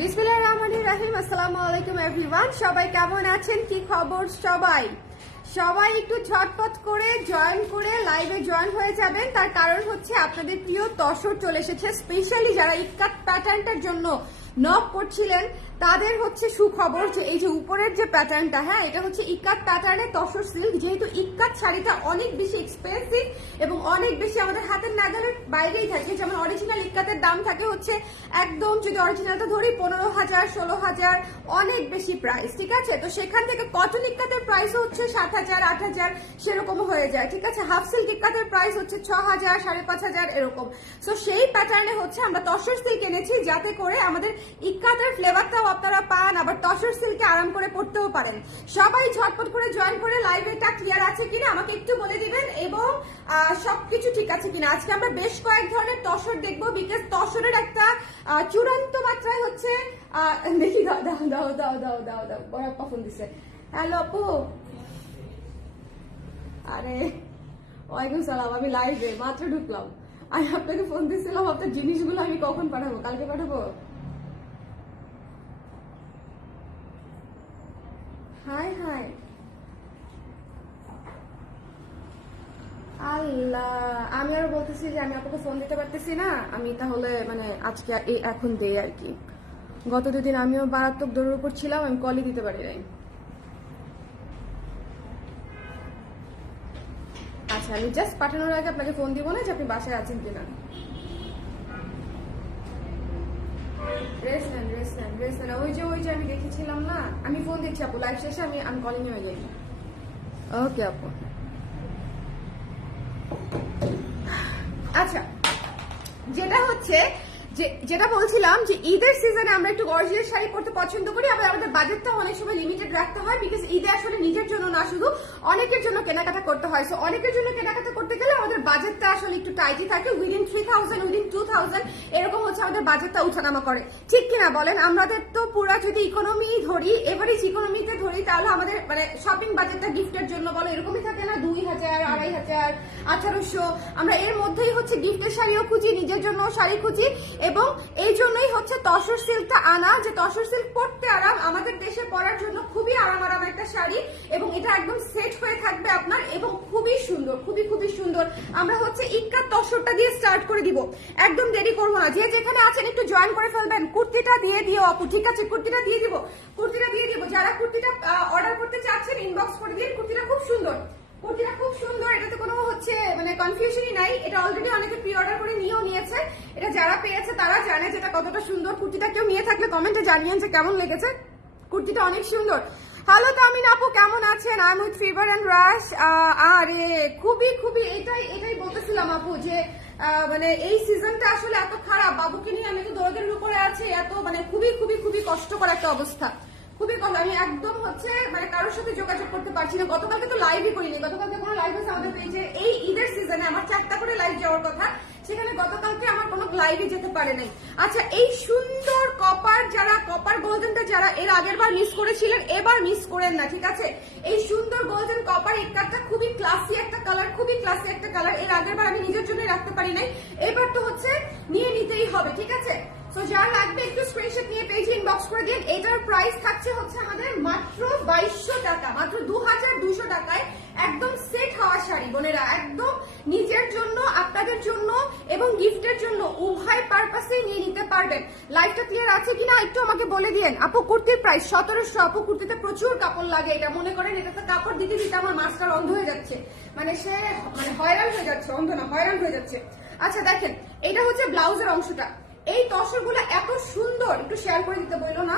বিসমিল্লাহির রহমানির রহিম। আসসালামু আলাইকুম এভরিওয়ান। সবাই কেমন আছেন? কি খবর সবাই? সবাই একটু ঝটপট করে জয়েন করে লাইভে জয়েন হয়ে যাবেন। তার কারণ হচ্ছে আপনাদের প্রিয় তসর চলে এসেছে। স্পেশালি যারা ইক্কাত প্যাটার্নটার জন্য নক করছিলেন তাদের হচ্ছে সুখবর যে এই যে উপরের যে প্যাটার্নটা, হ্যাঁ, এটা হচ্ছে ইক্কাত প্যাটার্নের তসর সিল্ক। যেহেতু ইক্কাত শাড়িটা অনেক বেশি এক্সপেন্সিভ এবং অনেক বেশি আমাদের হাতের নাগালের বাইরেই থাকে। যেমন অরিজিনাল ইক্কাতের দাম থাকে হচ্ছে একদম, যদি অরিজিনালটা ধরি 15,000 16,000, অনেক বেশি প্রাইস, ঠিক আছে। তো সেখান থেকে কটন ইক্কাতের প্রাইস হচ্ছে 7,000 8,000 সেরকম হয়ে যায়, ঠিক আছে। হাফ সিল্ক ইক্কাতের প্রাইস হচ্ছে 6,000 5,500 এরকম। সো সেই প্যাটার্নে হচ্ছে আমরা তসর সিল্ক এনেছি, যাতে করে আমাদের ইক্কাতের ফ্লেভারটাও আপনারা পান, আবার তসর সিল্কে আরাম করে পড়তেও পারেন। সবাই ঝটপট করে জয়েন করে লাইভটা ক্লিয়ার আছে কিনা আমাকে একটু বলে দিবেন, এবং সবকিছু ঠিক আছে কিনা। আজকে আমরা বেশ কয়েক ধরনের তসর দেখবো, বিকজ তসরের একটা চূড়ান্ত মাত্রায় হচ্ছে দেখি। দাও দাও দাও দাও দাও দাও দাও বড় আপা ফোন দিছে। হ্যালো আপু। আরে ওয়ালাইকুম সালাম, আমি লাইভে মাত্র ঢুকলাম। আমি আপনাকে ফোন দিচ্ছিলাম, আপনার জিনিসগুলো আমি কখন পাঠাবো? কালকে পাঠাবো? হাই হাই আল্লাহ, আমি আরো বলতেছি যে আমি আপনাকে ফোন দিতে পারতেছি না। আমি তাহলে মানে আজকে এখন দেই আর কি। গত দুদিন আমিও মারাত্মক দৌড়ের উপর ছিলাম, আমি কলই দিতে পারি নাই। আচ্ছা, আমি জাস্ট পাঠানোর আগে আপনাকে ফোন দিব না যে আপনি বাসায় আছেন কিনা। রেস্ট নেন রেস্ট নেন রেস্ট নেন। ওই যে আমি দেখেছিলাম না, আমি ফোন দিচ্ছি আপু, লাইভ শেষে আমি কলিং হয়ে যাই। ওকে আপু। আচ্ছা, যেটা বলছিলাম যে ঈদের সিজনে আমরা একটু গর্জিয়াস শাড়ি পরতে পছন্দ করি, আবার আমাদের বাজেটটাও অনেক সময় লিমিটেড রাখতে হয়, বিকজ ঈদে আসলে নিজের জন্য না, শুধু অনেকের জন্য কেনাকাটা করতে হয়। সো অনেকের জন্য কেনাকাটা করতে গেলে আমাদের বাজেটটা আসলে একটু টাইটই থাকে। উইদিন 3,000 উইদিন 2,000 এরকম হচ্ছে আমাদের বাজেটটা উঠানামা করে, ঠিক কিনা বলেন? আমাদের তো পুরা যদি ইকোনমি ধরি, এভারেজ ইকোনমিতে ধরি, তাহলে আমাদের মানে শপিং বাজেটটা গিফটের জন্য বলো এরকমই থাকে না, 2,000 2,500 1,800। আমরা এর মধ্যেই হচ্ছে গিফটের শাড়িও খুঁজি, নিজের জন্য শাড়ি খুঁজি, এবং এই জন্যই হচ্ছে তসর সিল্কটা আনা, যে তসর সিল্ক পরতে আরাম, আমাদের দেশে পরার জন্য খুবই আরাম একটা শাড়ি, এবং এটা একদম সেট হয়ে থাকবে আপনার, এবং খুবই সুন্দর, খুবই সুন্দর। আমরা হচ্ছে ইক্কাত তসরটা দিয়ে স্টার্ট করে দিব, একদম দেরি করবো না। যে যেখানে আছেন একটু জয়েন করে ফেলবেন। কুর্তিটা দিয়ে দিও আপু, ঠিক আছে, কুর্তিটা দিয়ে দিব। যারা কুর্তিটা অর্ডার করতে চাচ্ছেন ইনবক্স করে দিন। কুর্তিটা খুব সুন্দর, এটাতে কোনো হচ্ছে মানে কনফিউশনই নাই। এটা অলরেডি অনেকে প্রি অর্ডার করে নিয়েও নিয়েছে। এটা যারা পেয়েছে তারা জানে যেটা কতটা সুন্দর। কুর্তিটা কেউ নিয়ে থাকলে কমেন্টে জানিয়েন যে কেমন লেগেছে। কুর্তিটা অনেক সুন্দর। হ্যালো তামিন আপু, কেমন আছেন? I am with fever and rash. আরে খুবই এটাই বলতেছিলাম আপু, যে মানে এই সিজনটা আসলে এত খারাপ। বাবুকে নিয়ে আমি তো দৌড়ের উপরে আছি, এত মানে খুবই কষ্টকর একটা অবস্থা, খুবই কম। আমি একদম হচ্ছে মানে কারোর সাথে যোগাযোগ করতে পারছি না। গতকালকে তো লাইভই করিনি, গতকালকে কোনো লাইভ হচ্ছে আমাদের পেজে। এই ঈদের সিজনে আমার 4টা করে লাইভ যাওয়ার কথা, সেখানে গতকালকে আমার কোনো লাইভে যেতে পারে নাই। আচ্ছা, এই সুন্দর কপার, যারা কপার গোল্ডেনটা যারা এর আগের বার মিস করেছিলেন, এবার মিস করেন না, ঠিক আছে। এই সুন্দর গোল্ডেন কপার ইক্কাতটা খুবই ক্লাসি একটা কালার। এর আগের বার আমি নিজের জন্য রাখতে পারি নাই, এবার তো হচ্ছে নিয়ে নিতেই হবে, ঠিক আছে। তো যার লাগবে একটু স্ক্রিনশট নিয়ে পেজে ইনবক্স করে দিন। এটার প্রাইস থাকছে হচ্ছে আমাদের মাত্র 2,200 টাকা, মাত্র 2,200 টাকায় একদম সেট হওয়া শাড়ি। বোনেরা, একদম নিজের জন্য, আপনাদের জন্য এবং গিফটের জন্য উভয় পারপাসেই নিয়ে নিতে পারবেন। লাইভটা ক্লিয়ার আছে কিনা একটু আমাকে বলে দিয়েন। আপু কুর্তির প্রাইস 1,700। আপু কুর্তিতে প্রচুর কাপড় লাগে, এটা মনে করেন এটাতে কাপড় দিতে দিতে আমার মাস্টার অন্ধ হয়ে যাচ্ছে, মানে সে মানে হয়রান হয়ে যাচ্ছে, অন্ধ না হয়রান হয়ে যাচ্ছে। আচ্ছা দেখেন, এটা হচ্ছে ব্লাউজের অংশটা। এই তসরগুলো এত সুন্দর, একটু শেয়ার করে দিতে বললো না।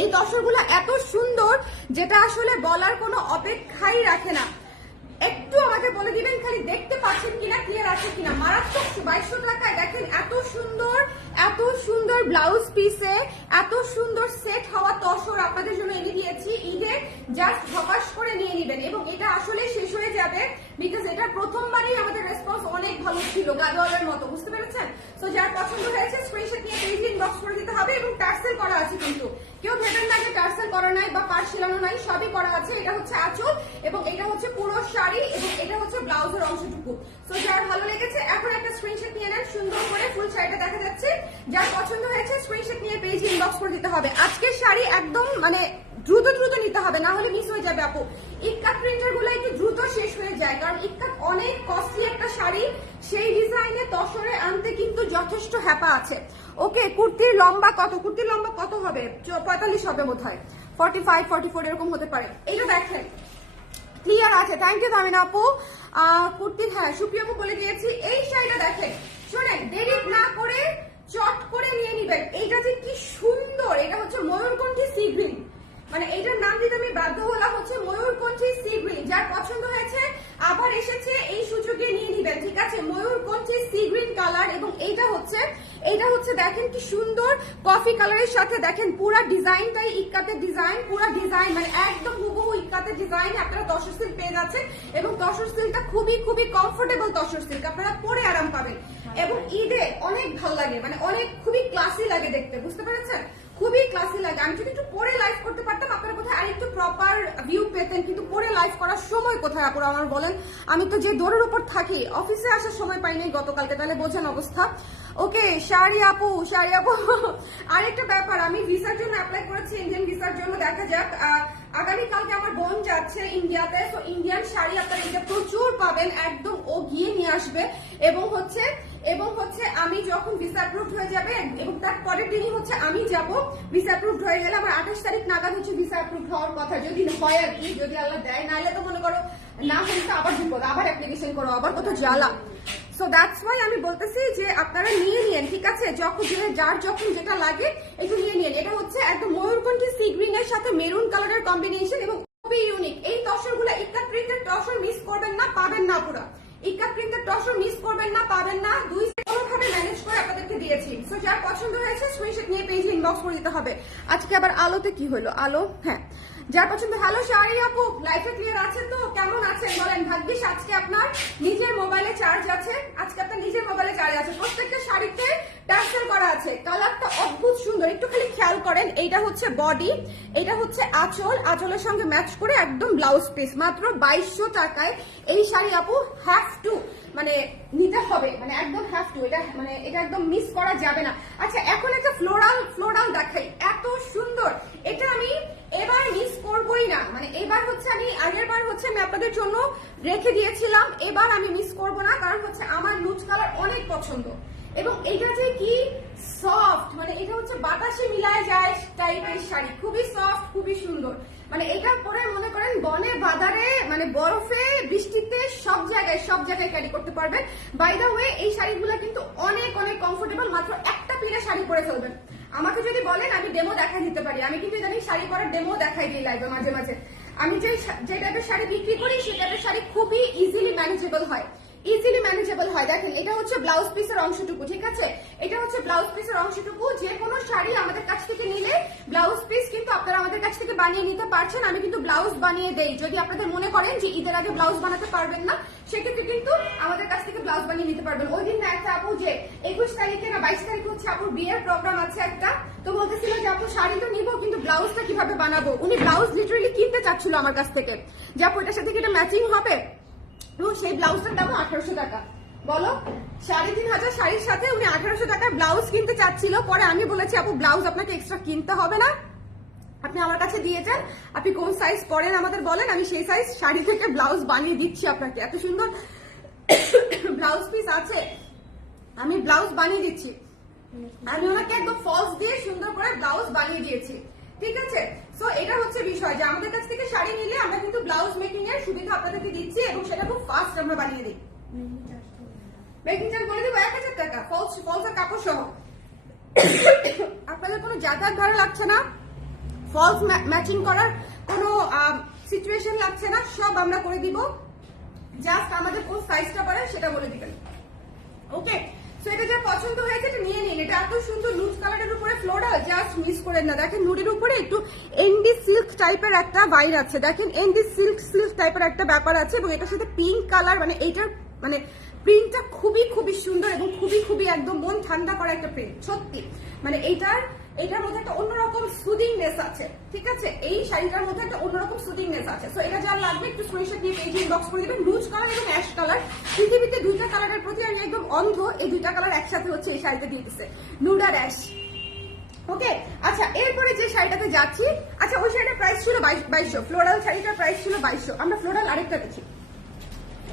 এই তসরগুলো এত সুন্দর যেটা আসলে বলার কোনো অপেক্ষাই রাখে না। একটু আমাকে বলে দিবেন খালি দেখতে পাচ্ছেন কিনা, ক্লিয়ার আছে কিনা। মারাত্মক 2,200 টাকায় দেখেন এত সুন্দর ব্লাউজ পিসে এত সুন্দর সেট হওয়া তসর আপনাদের জন্য এনে দিয়েছি। ঈদে জাস্ট ধপাস করে নিয়ে নেবেন, এবং এটা আসলে শেষ হয়ে যাবে, বিকজ এটা প্রথমবারই আমাদের রেসপন্স অনেক ভালো ছিল, গাদোয়ালের মতো, বুঝতে পেরেছেন। তো যার পছন্দ হয়েছে স্ক্রিনশট নিয়ে পেজ ইনবক্স করে দিতে হবে, এবং টার্সেল করা আছে কিন্তু কেউ ভেবেন না যে টার্সেল করা নাই বা পার সেলানো নাই, সবই করা আছে। এটা হচ্ছে আঁচল এবং এটা হচ্ছে পুরো শাড়ি এবং এটা হচ্ছে ব্লাউজের অংশটুকু। তো যার ভালো লেগেছে এখন একটা স্ক্রিনশট নিয়ে নেন, সুন্দর করে ফুল শাড়িটা দেখা যাচ্ছে। যার পছন্দ হয়েছে স্ক্রিনশট নিয়ে পেজে ইনবক্স করে দিতে হবে। আজকের শাড়ি একদম মানে দ্রুত দ্রুত নিতে হবে, না হলে মিস হয়ে যাবে আপু। ইক্কাত প্রিন্টার গুলো একটু দ্রুত শেষ হয়ে যায়, কারণ ইক্কাত অনেক কস্টলি একটা শাড়ি, সেই ডিজাইনে তসরে আনতে কিন্তু যথেষ্ট হ্যাপা আছে। ওকে, কুর্তির লম্বা কত? কুর্তির লম্বা কত হবে? 45 হবে বোধ হয়, 45, 44 এরকম হতে পারে। এইটা দেখেন ক্লিয়ার আছে। থ্যাংক ইউ তামিনা আপু। কুর্তির হ্যাঁ সুপ্রিয়া আপু বলে দিয়েছি। এই শাড়িটা দেখেন, শোনেন দেরি না করে চট করে নিয়ে নিবেন। এইটা যে কি সুন্দর, এটা হচ্ছে ময়ূরকণ্ঠী সি গ্রিন, মানে এইটার নাম দিতে আমি বাধ্য হলাম, হচ্ছে ময়ূরকণ্ঠী সি গ্রিন। যার পছন্দ হয়েছে আবার এসেছে এই সুযোগে নিয়ে নিবেন, ঠিক আছে? ময়ূরকণ্ঠী সি গ্রিন কালার এবং এইটা হচ্ছে দেখেন কি সুন্দর কফি কালারের সাথে দেখেন পুরা ডিজাইনটাই ইক্কাতের ডিজাইন, পুরা ডিজাইন মানে একদম হুবহু ইক্কাতের ডিজাইন। আপনারা তসর সিল্ক পেয়ে যাচ্ছেন এবং তসর সিল্কটা খুবই খুবই কমফোর্টেবল তসর সিল্ক, আপনারা পরে আরাম পাবেন এবং ঈদে অনেক ভালো লাগে, মানে অনেক খুবই ক্লাসি লাগে দেখতে, বুঝতে পেরেছেন? খুবই ক্লাসি লাগে। আমি যদি একটু পরে লাইভ করতে পারতাম আপনারা কোথায় আরেকটু প্রপার ভিউ পেতেন, কিন্তু পরে লাইভ করার সময় কোথায় আপুরা আমার বলেন? আমি তো যে দৌড়ের উপর থাকি, অফিসে আসার সময় পাই নাই গতকালকে, তাহলে বোঝেন অবস্থা। ওকে শাড়ি আপু আরেকটা ব্যাপার, আমি ভিসার জন্য অ্যাপ্লাই করেছি, ইন্ডিয়ান ভিসার জন্য। দেখা যাক, আগামীকালকে আমার বোন যাচ্ছে ইন্ডিয়াতে, তো ইন্ডিয়ান শাড়ি আপনারা এটা প্রচুর পাবেন, একদম ও গিয়ে নিয়ে আসবে। এবং হচ্ছে আমি যখন ভিসা অ্যাপ্রুভড হয়ে যাবে এবং তার পরের দিনই হচ্ছে আমি যাব। ভিসা অ্যাপ্রুভড হয়ে গেলে আমার 28 তারিখ নাগাদ হচ্ছে ভিসা অ্যাপ্রুভড হওয়ার কথা, যদি হয় আর কি, যদি আল্লাহ দেয়। নাহলে তো মনে করো না হলে তো আবার বিপদ, আবার অ্যাপ্লিকেশন করো, আবার কত জ্বালা। সো দ্যাটস ওয়াই আমি বলতেছি যে আপনারা নিয়ে নিন, ঠিক আছে? যার যখন যেটা লাগে একটু নিয়ে নিন। এটা হচ্ছে একদম ময়ূরকণ্ঠী সি গ্রিনের সাথে মেরুন কালারের কম্বিনেশন এবং খুবই ইউনিক। এই তসরগুলো ইক্কাত প্রিন্টের তসর মিস করবেন না, পাবেন না পুরো। ইক্কাত প্রিন্টের তসর মিস করবেন না, পাবেন না। দুই কোনোভাবে ম্যানেজ করে আপনাদেরকে দিয়েছি। সো যার পছন্দ হয়েছে স্ক্রিনশট নিয়ে পেজে ইনবক্স করে দিতে হবে। আজকে আবার আলোতে কি হলো? আলো হ্যাঁ, যার পছন্দ। হ্যালো শাড়ি আপু, লাইফে ক্লিয়ার আছেন তো? কেমন আছেন বলেন? ভাগ্যিস আজকে আপনার নিজের মোবাইলে চার্জ আছে, আজকে আপনার নিজের মোবাইলে চার্জ আছে। প্রত্যেকটা শাড়িতে টার্সেল করা আছে, কালারটা অদ্ভুত সুন্দর। একটু খালি খেয়াল করেন, এইটা হচ্ছে বডি, এটা হচ্ছে আঁচল, আঁচলের সঙ্গে ম্যাচ করে একদম ব্লাউজ পিস। মাত্র 2200 টাকায় এই শাড়ি আপু হ্যাভ টু মানে নিতে হবে, মানে একদম হ্যাভ টু। এটা একদম মিস করা যাবে না। আচ্ছা এখন একটা ফ্লোরাল দেখাই, এত সুন্দর। এটা আমি এবার মিস করবোই না, মানে এবার হচ্ছে আমি আগের বার হচ্ছে আমি আপনাদের জন্য রেখে দিয়েছিলাম, এবার আমি মিস করব না, কারণ হচ্ছে আমার লুজ কালার অনেক পছন্দ। এবং এটা যে কি সফট, মানে এটা হচ্ছে বাতাসে মিলায় যায় টাইপের শাড়ি, খুবই সফট, খুবই সুন্দর। মানে এটা পরে মনে করেন বনে বাজারে, মানে বরফে বৃষ্টিতে সব জায়গায় ক্যারি করতে পারবেন। বাই দ্য ওয়ে এই শাড়িগুলো কিন্তু অনেক অনেক কমফোর্টেবল, মাত্র একটা পিনে শাড়ি পরে ফেলবেন। আমাকে যদি বলেন আমি ডেমো দেখাই দিতে পারি, আমি কিন্তু জানি শাড়ি পরার ডেমো দেখাই দিই লাইভে মাঝে মাঝে। আমি যে টাইপের শাড়ি বিক্রি করি সেই টাইপের শাড়ি খুবই ইজিলি ম্যানেজেবল হয়। দেখেন এটা হচ্ছে ব্লাউজ পিসের অংশটুকু, ঠিক আছে? এটা হচ্ছে ব্লাউজ পিসের অংশটুকু। যে কোনো শাড়ি আমাদের কাছ থেকে নিলে ব্লাউজ পিস কিন্তু আপনারা আমাদের কাছ থেকে বানিয়ে নিতে পারছেন। আমি কিন্তু ব্লাউজ বানিয়ে দেই, যদি আপনাদের মনে করেন যে ঈদের আগে ব্লাউজ বানাতে পারবেন না, সেক্ষেত্রে কিন্তু আমাদের কাছ থেকে ব্লাউজ বানিয়ে নিতে পারবেন। ওই দিন না একটা আপু যে 21 তারিখে না 22 তারিখে হচ্ছে আপুর বিয়ের প্রোগ্রাম আছে একটা, তো বলতেছিল যে আপু শাড়ি তো নিবো কিন্তু ব্লাউজটা কিভাবে বানাবো। উনি ব্লাউজ লিটারালি কিনতে চাচ্ছিল আমার কাছ থেকে, যে আপু এটার সাথে কি এটা ম্যাচিং হবে, এবং সেই ব্লাউজটার দাম 1800 টাকা। বলো, 3500 শাড়ির সাথে উনি 1800 টাকার ব্লাউজ কিনতে চাচ্ছিল। পরে আমি বলেছি আপু ব্লাউজ আপনাকে এক্সট্রা কিনতে হবে না, আপনি আমার কাছে দিয়ে যান, আপনি কোন সাইজ পরেন আমাদের বলেন, আমি সেই সাইজ শাড়ি থেকে ব্লাউজ বানিয়ে দিচ্ছি আপনাকে। এত সুন্দর ব্লাউজ পিস আছে, আমি ব্লাউজ বানিয়ে দিচ্ছি। আমি ওনাকে একদম ফলস দিয়ে সুন্দর করে ব্লাউজ বানিয়ে দিয়েছি, ঠিক আছে? সো এটা হচ্ছে বিষয় যে আমাদের কাছ থেকে শাড়ি নিলে আমরা কিন্তু ব্লাউজ মেকিং এর সুবিধা আপনাদেরকে দিচ্ছি এবং সেটা খুব ফাস্ট আমরা বানিয়ে দিই। মেকিং চার্জ বলে দিব 1000 টাকা, ফলসের কাপড় সহ। আপনাদের কোনো যাতায়াত ভাড়া লাগছে না, ফলস ম্যাচিং করার কোনো সিচুয়েশন লাগছে না, সব আমরা করে দিব। জাস্ট আমাদের কোন সাইজটা পারে সেটা বলে দিবেন। ওকে, সো এটা যা পছন্দ হয়েছে এটা নিয়ে নিন। এটা এত সুন্দর লুজ কালারের উপরে ফ্লোরাল, জাস্ট মিস করেন না। দেখেন নুডির উপরে একটু এন্ডি সিল্ক টাইপের একটা ভাইর আছে, দেখেন এন্ডি সিল্ক টাইপের একটা ব্যাপার আছে এবং এটার সাথে পিঙ্ক কালার, মানে এইটার মানে প্রিন্টটা খুবই খুবই সুন্দর এবং খুবই খুবই একদম মন ঠান্ডা করা একটা প্রিন্ট, সত্যি। মানে এইটার এটার মধ্যে একটা অন্যরকম সুদিংনেস আছে, ঠিক আছে? এই শাড়িটার মধ্যে একটা অন্যরকম সুদিংনেস আছে। সো এটা যার লাগবে একটু স্ক্রিনশট নিয়ে পেজে ইনবক্স করে দিবেন। নুজ কালার এবং অ্যাশ কালার, পৃথিবীতে দুইটা কালারের প্রতি আমি একদম অন্ধ, এই দুইটা কালার একসাথে হচ্ছে এই শাড়িটা দিয়ে দিচ্ছে, নুড আর অ্যাশ। ওকে, আচ্ছা এরপরে যে শাড়িটাতে যাচ্ছি, আচ্ছা ওই শাড়িটার প্রাইস ছিল 2200, ফ্লোরাল শাড়িটার প্রাইস ছিল 2200। আমরা ফ্লোরাল আরেকটা দেখি,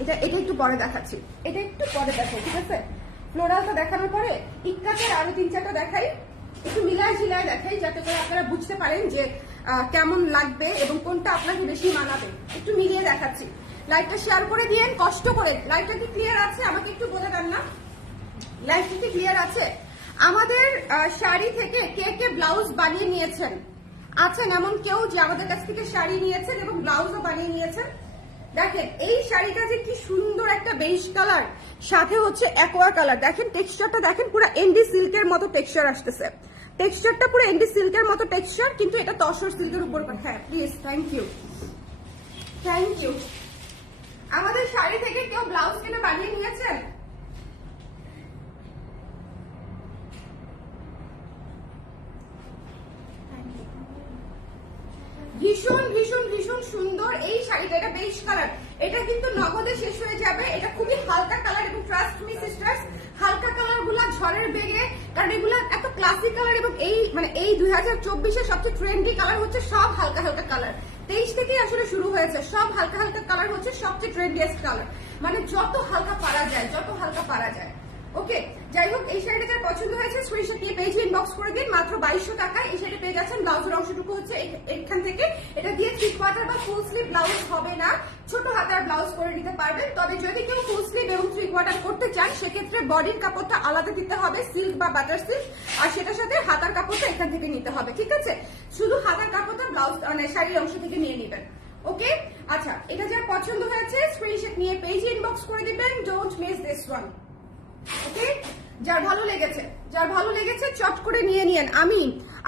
এটা একটু পরে দেখাচ্ছি, এটা একটু পরে দেখাই, ঠিক আছে? ফ্লোরালটা দেখানোর পরে ইক্কাতে আরো 3-4টা দেখাই, একটু মিলায় ঝিলায় দেখাই, যাতে করে আপনারা বুঝতে পারেন যে কেমন লাগবে এবং কোনটা আপনাকে বেশি মানাবে। একটু মিলিয়ে দেখাচ্ছি। লাইভটা শেয়ার করে দিয়েন কষ্ট করে। লাইভটা কি ক্লিয়ার আছে? আমাকে একটু বলে দেন না, লাইভটা কি ক্লিয়ার আছে? আমাদের শাড়ি থেকে কে কে ব্লাউজ বানিয়ে নিয়েছেন? আছেন এমন কেউ যে আমাদের কাছ থেকে শাড়ি নিয়েছেন এবং ব্লাউজও বানিয়ে নিয়েছেন? দেখেন এই শাড়িটা যে কি সুন্দর একটা বেজ কালার, সাথে হচ্ছে অ্যাকোয়া কালার। দেখেন টেক্সচারটা দেখেন, পুরো এন্ডি সিল্কের মতো টেক্সচার আসতেছে। টেক্সচারটা পুরো এন্ডি সিল্কের মতো টেক্সচার, কিন্তু এটা তসর সিল্কের উপর। হ্যাঁ please, thank you, thank you. আমাদের শাড়ি থেকে কেউ ব্লাউজ কিনে বানিয়ে নিয়েছেন? ভীষণ ভীষণ ভীষণ সুন্দর এই শাড়িটা, এটা বেজ কালার। এটা কিন্তু নগদে শেষ হয়ে যাবে। এটা খুবই হালকা কালার এবং ট্রাস্ট মি সিস্টার্স, হালকা কালার গুলা ঝড়ের বেগে, কারণ এগুলো এত ক্লাসিক কালার এবং এই 2024-এর সবচেয়ে ট্রেন্ডি কালার হচ্ছে সব হালকা হালকা কালার। 23 থেকেই আসলে শুরু হয়েছে, সব হালকা হালকা কালার হচ্ছে সবচেয়ে ট্রেন্ডিয়েস্ট কালার, মানে যত হালকা পারা যায়, যত হালকা পারা যায়। ওকে, যাই হোক এই শাড়িটা যার পছন্দ হয়েছে স্ক্রিনশট নিয়ে পেজে ইনবক্স করে দিন। মাত্র 2200 টাকায় এই শাড়ি পেয়ে যাচ্ছেন। ব্লাউজের অংশটুকু হচ্ছে এখান থেকে, এটা দিয়ে 3/4 বা ফুল স্লিভ ব্লাউজ হবে না, ছোট হাতার ব্লাউজ করে নিতে পারবেন। তবে যদি কেউ ফুল স্লিভ এবং 3/4 করতে চান, সেক্ষেত্রে বডির কাপড়টা আলাদা দিতে হবে, সিল্ক বা বাটার সিল্ক, আর সেটার সাথে হাতার কাপড়টা এখান থেকে নিতে হবে, ঠিক আছে? শুধু হাতার কাপড়টা ব্লাউজ মানে শাড়ির অংশ থেকে নিয়ে নেবেন। ওকে, আচ্ছা এটা যার পছন্দ হয়েছে স্ক্রিনশট নিয়ে পেজে ইনবক্স করে দিবেন। Don't miss this one. Okay, যার ভালো লেগেছে চট করে নিয়ে নিয়েন।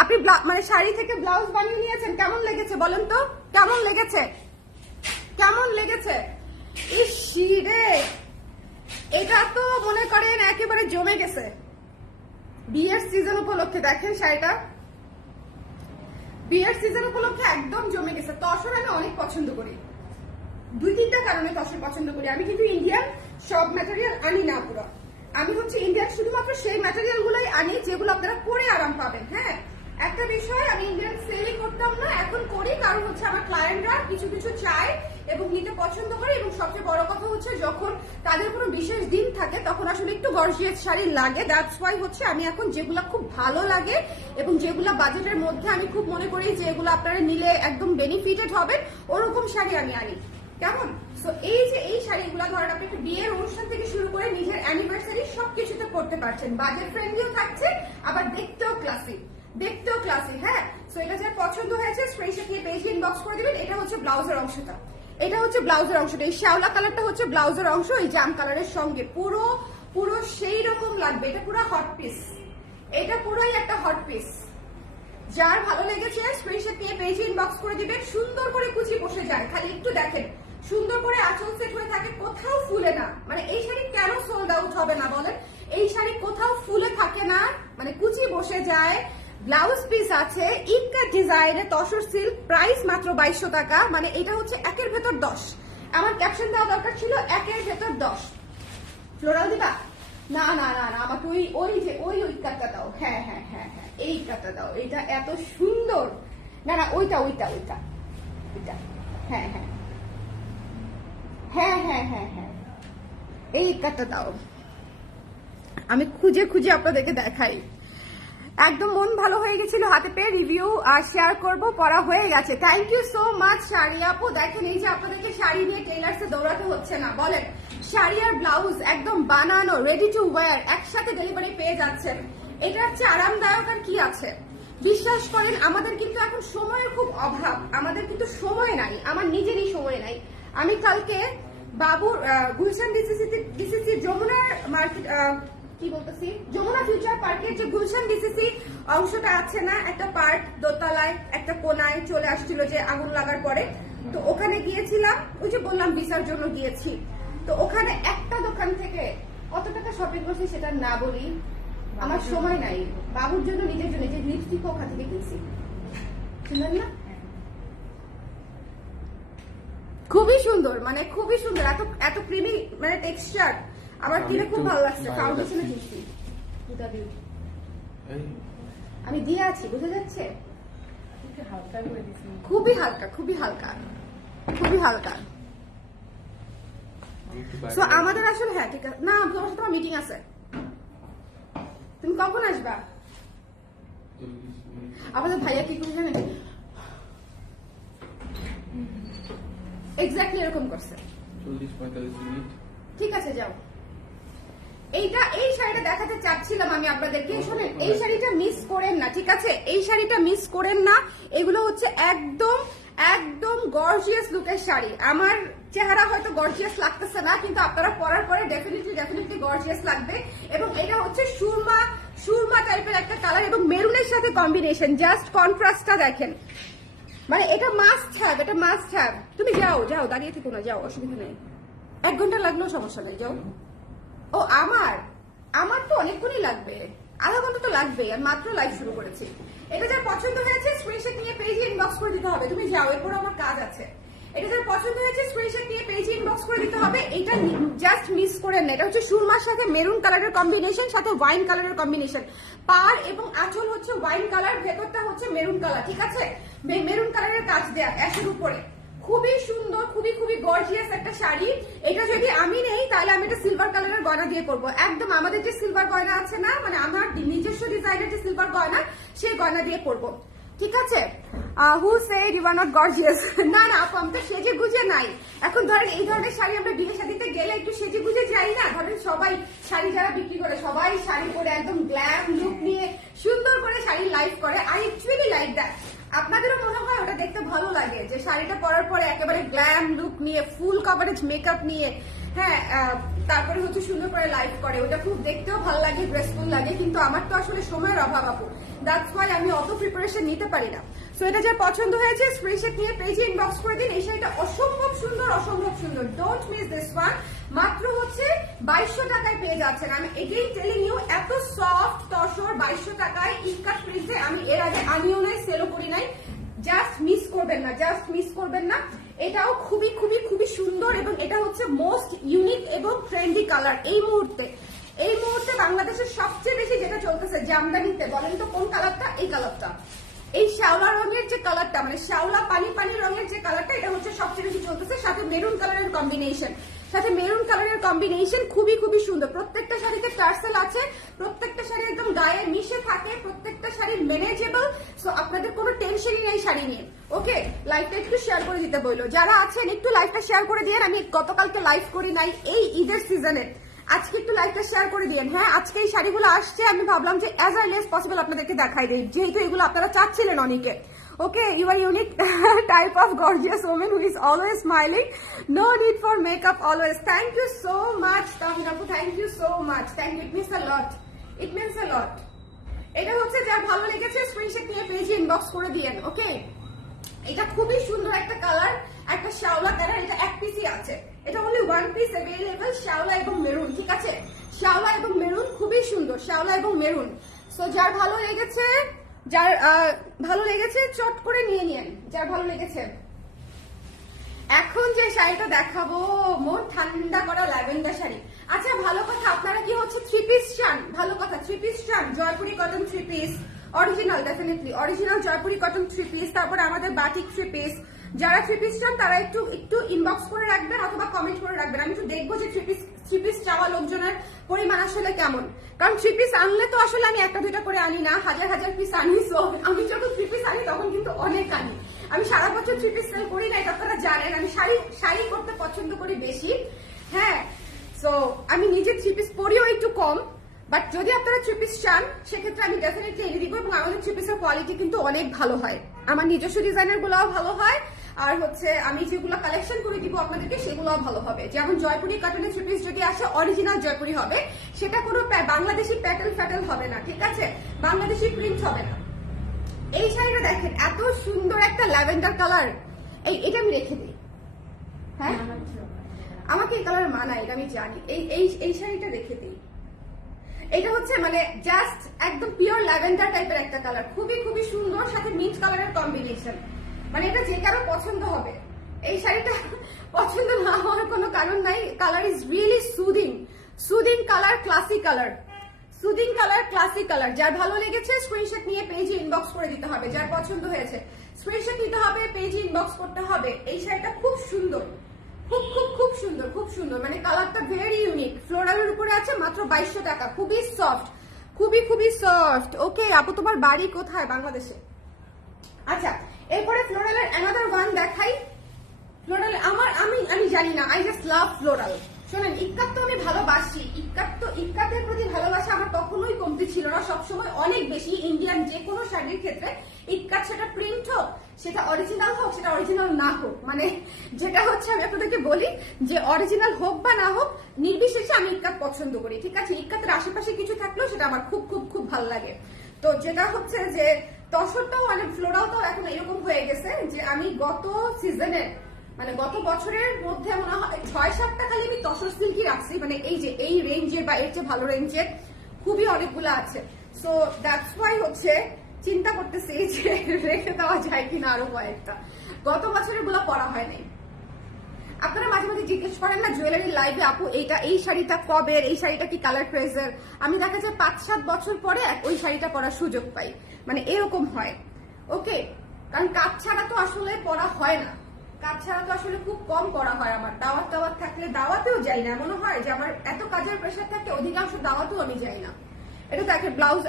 আপনি মানে শাড়ি থেকে ব্লাউজ বানিয়ে নিয়েছেন, কেমন লেগেছে বলেন তো? কেমন লেগেছে? কেমন লেগেছে? ইসিরে, এটা তো মনে করেন একেবারে জমে গেছে বিয়ের সিজন উপলক্ষে। দেখেন শাড়িটা বিয়ের সিজন উপলক্ষে একদম জমে গেছে। তসর আমি অনেক পছন্দ করি, 2-3টা কারণে তসর পছন্দ করি। আমি কিন্তু ইন্ডিয়ান সব ম্যাটেরিয়াল আনি না পুরো, আমি হচ্ছে ইন্ডিয়ান শুধুমাত্র সেই ম্যাটেরিয়াল গুলোই আনি যেগুলো আপনারা পরে আরাম পাবেন। হ্যাঁ, একটা বিষয়, আমি ইন্ডিয়ান সেলই করতাম না, এখন করি, কারণ হচ্ছে আমার ক্লায়েন্টরা কিছু কিছু চায় এবং নিতে পছন্দ করে, এবং সবচেয়ে বড় কথা হচ্ছে যখন তাদের কোনো বিশেষ দিন থাকে তখন আসলে একটু গর্জিয়াস শাড়ি লাগে। দ্যাটস ওয়াই হচ্ছে আমি এখন যেগুলো খুব ভালো লাগে এবং যেগুলো বাজেটের মধ্যে আমি খুব মনে করি যে এগুলো আপনারা নিলে একদম বেনিফিটেড হবেন, ওরকম শাড়ি আমি আনি। কেমন? সো এই যে এই শাড়িগুলো ধরেন আপনি একটা বিয়ের অনুষ্ঠান থেকে শুরু করে নিজের অ্যানিভার্সারি সবকিছুতে পড়তে পারছেন, বাজেট ফ্রেন্ডলিও থাকছে, আবার দেখতেও ক্লাসিক। হ্যাঁ, সো এটা যার পছন্দ হয়েছে স্ক্রিনশট নিয়ে পেজে ইনবক্স করে দিবেন। এটা হচ্ছে ব্লাউজের অংশটা, এই শ্যাওলা কালারটা হচ্ছে ব্লাউজের অংশ, এই জাম কালারের সঙ্গে পুরো সেই রকম লাগবে। এটা পুরো হট পিস, এটা পুরোই একটা হট পিস। যার ভালো লেগেছে স্ক্রিনশট নিয়ে পেজে ইনবক্স করে দিবেন। সুন্দর করে কুচি বসে যায়, খালি একটু দেখেন, সুন্দর করে আঁচল সেট হয়ে থাকে, কোথাও ফুলে না। মানে এই শাড়ি কেন সোল্ড আউট হবে না বলেন? এই শাড়ি কোথাও ফুলে থাকে না, মানে কুচি বসে যায়। ব্লাউজ পিস আছে ইক্কা ডিজাইনে, তসর সিল্ক, প্রাইস মাত্র 2200 টাকা। মানে এটা হচ্ছে 1-এর ভেতর 10। আমার ক্যাপশন দেওয়া দরকার ছিল 1-এর ভেতর 10। ফ্লোরাল দিবা? না না না না, আমাকে ওই কাটটা দাও। হ্যাঁ হ্যাঁ হ্যাঁ হ্যাঁ, এই কাটটা দাও, এটা এত সুন্দর। না না, ওইটা হ্যাঁ হ্যাঁ হ্যাঁ হ্যাঁ হ্যাঁ হ্যাঁ, এই কাটটা দাও। আমি খুঁজে খুঁজে আপনাদেরকে দেখাই। একদম মন ভালো হয়ে গেছিল হাতে পেয়ে, রিভিউ আর শেয়ার করব, পড়া হয়ে গেছে। Thank you so much sari আপু। দেখেন এই যে আপনাদেরকে শাড়ি নিয়ে টেইলার্সে দৌড়াতে হচ্ছে না, বলেন শাড়ি আর ব্লাউজ একদম বানানো রেডি টু ওয়্যার একসাথে ডেলিভারি পেয়ে যাচ্ছেন। এটার চেয়ে আরামদায়ক আর কি আছে? বিশ্বাস করেন, আমাদের কিন্তু এখন সময়ের খুব অভাব, আমাদের কিন্তু সময় নাই, আমার নিজেরই সময় নাই। আমি কালকে বাবুর গুলশান ডিসিসি যমুনার মার্কেট কি বলতেছি, যমুনা ফিউচার পার্কের যে গুলশান ডিসিসি অংশটা আছে না, একটা পার্ক দোতলায় একটা কোনায় চলে আসছিল যে আগুন লাগার পরে, তো ওখানে গিয়েছিলাম, ওই যে বললাম ভিসার জন্য গিয়েছি। তো ওখানে একটা দোকান থেকে কত টাকা শপিং করছি সেটা না বলি, আমার সময় নাই, বাবুর জন্য নিজের জন্য যে লিপস্টিক ওখান থেকে কিনছি, শুনলেন না? খুবই সুন্দর, মানে খুবই সুন্দর, এত এত ক্রিমি মানে টেক্সচার, আমার কিনে খুব ভালো লাগছে। ফাউন্ডেশনে কিনছি হুদা বিউটি, আমি দিয়ে আছি, বুঝা যাচ্ছে? খুবই হালকা, খুবই হালকা, খুবই হালকা। সো আমাদের আসলে হ্যাঁ ঠিক আছে, না তোমার সাথে আমার মিটিং আছে। তুমি কখন আসবা? আমাদের ভাইয়া কি করবে জানেন, এক্স্যাক্টলি এরকম করছে। 40-45 মিনিট। ঠিক আছে যাও। এইটা এই শাড়িটা দেখাতে চাচ্ছিলাম আমি আপনাদেরকে। শোনেন, এই শাড়িটা মিস করেন না, ঠিক আছে? এই শাড়িটা মিস করেন না। এগুলো হচ্ছে একদম একদম গর্জিয়াস লুকের শাড়ি। আমার চেহারা হয়তো গর্জিয়াস লাগতেছে না, কিন্তু আপনারা পরার পরে ডেফিনেটলি গর্জিয়াস লাগবে। এবং এটা হচ্ছে সুরমা সুরমা টাইপের একটা কালার এবং মেরুনের সাথে কম্বিনেশন। জাস্ট কন্ট্রাস্টটা দেখেন, মানে এটা মাস্ট হ্যাভ, এটা মাস্ট হ্যাভ। তুমি যাও যাও, দাঁড়িয়ে থেকো না, যাও, অসুবিধা নেই। 1 ঘন্টা লাগলেও সমস্যা নেই, যাও। ও আমার তো অনেকক্ষণই লাগবে, আধা ঘন্টা তো লাগবে, আর মাত্র লাইভ শুরু করেছি। এটা যার পছন্দ হয়েছে স্ক্রিনশট নিয়ে পেজে ইনবক্স করে দিতে হবে। তুমি যাও, এরপর আমার কাজ আছে। এটা যার পছন্দ হয়েছে স্ক্রিনশট নিয়ে পেজে ইনবক্স করে দিতে হবে। এটা জাস্ট মিস করেন না। এটা হচ্ছে সুরমার সাথে মেরুন কালারের কম্বিনেশন, সাথে ওয়াইন কালারের কম্বিনেশন। পার এবং আঁচল হচ্ছে ওয়াইন কালার, ভেতরটা হচ্ছে মেরুন কালার, ঠিক আছে? মেরুন কালারের কাজ দেয়া অ্যাশের উপরে। খুবই সুন্দর, খুবই খুবই গর্জিয়াস একটা শাড়ি। এটা যদি আমি নেই তাহলে আমি এটা সিলভার কালারের গয়না দিয়ে পরবো। একদম আমাদের যে সিলভার গয়না আছে না, মানে আমার নিজস্ব ডিজাইনের যে সিলভার গয়না, সেই গয়না দিয়ে পরবো, ঠিক আছে? Who said you are not gorgeous? না না আপু, আমি তো সেজে গুজে নাই। এখন ধরেন এই ধরনের শাড়ি আমরা বিয়ে শাদিতে গেলে একটু সেজে গুজে যাই না? ধরেন সবাই শাড়ি যারা বিক্রি করে, সবাই শাড়ি পরে একদম গ্ল্যাম লুক নিয়ে সুন্দর করে শাড়ি লাইভ করে। I actually like that. আপনাদেরও মনে হয় ওটা দেখতে ভালো লাগে, যে শাড়িটা পরার পরে একেবারে গ্ল্যাম লুক নিয়ে, ফুল কভারেজ মেকআপ নিয়ে, হ্যাঁ, তারপরে হচ্ছে সুন্দর করে লাইভ করে, ওটা খুব দেখতেও ভালো লাগে, গ্রেসফুল লাগে। কিন্তু আমার তো আসলে সময়ের অভাব আপু, দ্যাটস ওয়াই আমি অত প্রিপারেশন নিতে পারি না। সো এটা যার পছন্দ হয়েছে স্ক্রিনশট নিয়ে পেজে ইনবক্স করে দিন। এই শাড়িটা অসম্ভব সুন্দর, অসম্ভব সুন্দর। Don't miss this one. মাত্র হচ্ছে 2200 টাকায় পেয়ে যাচ্ছেন। আমি এগেইন টেলিং ইউ, এত সফট তসর 2200 টাকায় ইকাট প্রিন্টে আমি এর আগে আনিও নাই, সেলও করি নাই। জাস্ট মিস করবেন না, জাস্ট মিস করবেন না। এটাও খুবই খুবই খুবই সুন্দর এবং এটা হচ্ছে মোস্ট ইউনিক এবং ট্রেন্ডি কালার এই মুহূর্তে। এই মুহূর্তে বাংলাদেশের সবচেয়ে বেশি যেটা চলতেছে জামদানিতে, বলেন তো কোন কালারটা? এই কালারটা, এই শ্যাওলা রঙের যে কালারটা, মানে শ্যাওলা পানি পানি রঙের যে কালারটা, এটা হচ্ছে সবচেয়ে বেশি চলতেছে। সাথে মেরুন কালারের কম্বিনেশন, সাথে মেরুন কালারের কম্বিনেশন খুবই খুবই সুন্দর। প্রত্যেকটা শাড়িতে টার্সেল আছে, প্রত্যেকটা শাড়ি একদম গায়ে মিশে থাকে, প্রত্যেকটা শাড়ি ম্যানেজেবল। সো আপনাদের কোনো টেনশনই নেই শাড়ি নিয়ে। ওকে, লাইভটা একটু শেয়ার করে দিতে বললো, যারা আছেন একটু লাইভটা শেয়ার করে দিয়ে। আমি গতকালকে লাইভ করি নাই এই ঈদের সিজনে, আজকে একটু লাইভটা শেয়ার করে দিন। হ্যাঁ, আজকে এই শাড়িগুলো আসছে, আমি ভাবলাম যে অ্যাজ আর্লি অ্যাজ পসিবল আপনাদেরকে দেখাই দিই, যেহেতু এগুলো আপনারা চাচ্ছিলেন অনেকে। Okay, you are unique type of gorgeous woman who is always smiling. No need for makeup always. Thank you so much, Taminapu. Thank you so much. Thank you. It means a lot. It means a lot. এটা হচ্ছে যার ভালো লেগেছে screenshot নিয়ে পেজে inbox করে দিয়েন। ওকে, এটা খুবই সুন্দর একটা কালার, একটা শ্যাওলা কালার। এটা এক পিসই আছে, এটা অনলি ওয়ান পিস অ্যাভেলেবল, শ্যাওলা এবং মেরুন, ঠিক আছে? শ্যাওলা এবং মেরুন খুবই সুন্দর, শ্যাওলা এবং মেরুন। সো যার ভালো লেগেছে, যার ভালো লেগেছে চট করে নিয়ে নিন, যার ভালো লেগেছে। এখন যে শাড়িটা দেখাবো, মন ঠান্ডা করা ল্যাভেন্ডার শাড়ি। আচ্ছা, ভালো কথা, আপনারা কি হচ্ছে 3 পিস চান? ভালো কথা, 3 পিস চান? Jaipuri cotton 3 piece original, definitely original Jaipuri cotton 3 piece, তারপরে আমাদের বাটিক 3 পিস। যারা 3 পিস চান তারা একটু একটু ইনবক্স করে রাখবেন অথবা কমেন্ট করে রাখবেন। আমি একটু দেখবো যে 3 পিস চাওয়া লোকজনের পরিমাণ আসলে কেমন। কারণ 3 পিস আনলে তো আসলে আমি একটা দুইটা করে আনি না, হাজার হাজার পিস আনি। সো আমি যখন 3 পিস আনি তখন কিন্তু অনেক আনি। আমি সারা বছর 3 পিস সেল করি না, এটা আপনারা জানেন। আমি শাড়ি করতে পছন্দ করি বেশি। হ্যাঁ, সো আমি নিজে 3 পিস পরিও একটু কম। বাট যদি আপনারা 3 পিস চান সেক্ষেত্রে আমি ডেফিনেটলি এনে দিব। এবং আমাদের 3 পিসের কোয়ালিটি কিন্তু অনেক ভালো হয়, আমার নিজস্ব ডিজাইনার গুলাও ভালো হয়, আর হচ্ছে আমি যেগুলো কালেকশন করে দিব আপনাদেরকে সেগুলোও ভালো হবে। যেমন জয়পুরি কটনের 3 পিস যদি আসে, অরিজিনাল জয়পুরি হবে, সেটা কোনো বাংলাদেশি প্যাটেল হবে না, ঠিক আছে? বাংলাদেশি প্রিন্ট হবে না। এই শাড়িটা দেখেন, এত সুন্দর একটা ল্যাভেন্ডার কালার। এটা আমি রেখে দিই। হ্যাঁ, আমাকে এই কালার মানায়, এটা আমি জানি। এই শাড়িটা রেখে দিই। এটা হচ্ছে মানে জাস্ট একদম পিওর ল্যাভেন্ডার টাইপের একটা কালার, খুবই খুবই সুন্দর, সাথে মিন্ট কালারের কম্বিনেশন। মানে এটা যে কারো পছন্দ হবে। এই শাড়িটা পছন্দ না হওয়ার কোনো কারণ নাই। Colour is really soothing, soothing colour, classic colour, soothing colour, classic colour. যার ভালো লেগেছে স্ক্রিনশট নিয়ে পেজে ইনবক্স করে দিতে হবে। যার পছন্দ হয়েছে স্ক্রিনশট নিতে হবে, পেজে ইনবক্স করতে হবে। এই শাড়িটা খুব সুন্দর, খুব খুব খুব সুন্দর, খুব সুন্দর। মানে কালারটা ভেরি ইউনিক। ফ্লোরালের উপরে আছে মাত্র 2200 টাকা। খুবই সফট, খুবই খুবই সফট। ওকে আপু, তোমার বাড়ি কোথায়? বাংলাদেশে। আচ্ছা, এরপরে ফ্লোরালের অ্যানাদার ওয়ান দেখাই। ফ্লোরাল আমি জানি না, আই জাস্ট লাভ ফ্লোরাল। শোনেন, ইক্কাত তো আমি ভালোবাসি, ইক্কাতের প্রতি ভালোবাসা আমার কখনোই কমতি ছিল না, সবসময় অনেক বেশি। ইন্ডিয়ান যে কোনো শাড়ির ক্ষেত্রে ইক্কাত, সেটা প্রিন্ট হোক, সেটা অরিজিনাল হোক, সেটা অরিজিনাল না হোক, মানে যেটা হচ্ছে আমি আপনাদেরকে বলি যে অরিজিনাল হোক বা না হোক, নির্বিশেষে আমি ইক্কাত পছন্দ করি। ঠিক আছে, ইক্কাতের আশেপাশে কিছু থাকলেও সেটা আমার খুব খুব খুব ভালো লাগে। তো যেটা হচ্ছে যে তসরটাও মানে ফ্লোরালটাও এখন এরকম হয়ে গেছে যে আমি গত সিজনের মানে গত বছরের মধ্যে মনে হয় 6-7টা খালি আমি তসর সিল্কি রাখছি। মানে এই যে এই রেঞ্জের বা এর চেয়ে ভালো রেঞ্জের খুবই অনেকগুলো আছে। সো দ্যাটস ওয়াই হচ্ছে চিন্তা করতেছি যে রেখে দেওয়া যায় কিনা আরো কয়েকটা। গত বছরের গুলো পরা হয় নাই। আপনারা মাঝে মাঝে জিজ্ঞেস করেন না জুয়েলারি লাইভে, আপু এইটা এই শাড়িটা কবের, এই শাড়িটা কি কালার ক্রেজের? আমি দেখা যায় 5-7 বছর পরে ওই শাড়িটা পরার সুযোগ পাই। মানে এরকম হয়। ওকে, কারণ কাজ ছাড়া তো আসলে পরা হয় না, কাজ ছাড়া তো আসলে খুব কম করা হয়। আমার দাওয়াত থাকলে দাওয়াতেও যাই না, মনে হয় যে আমার এত কাজের প্রেশার থাকে অধিকাংশ দাওয়াতেও আমি যাই না। এটা দেখেন ব্লাউজ,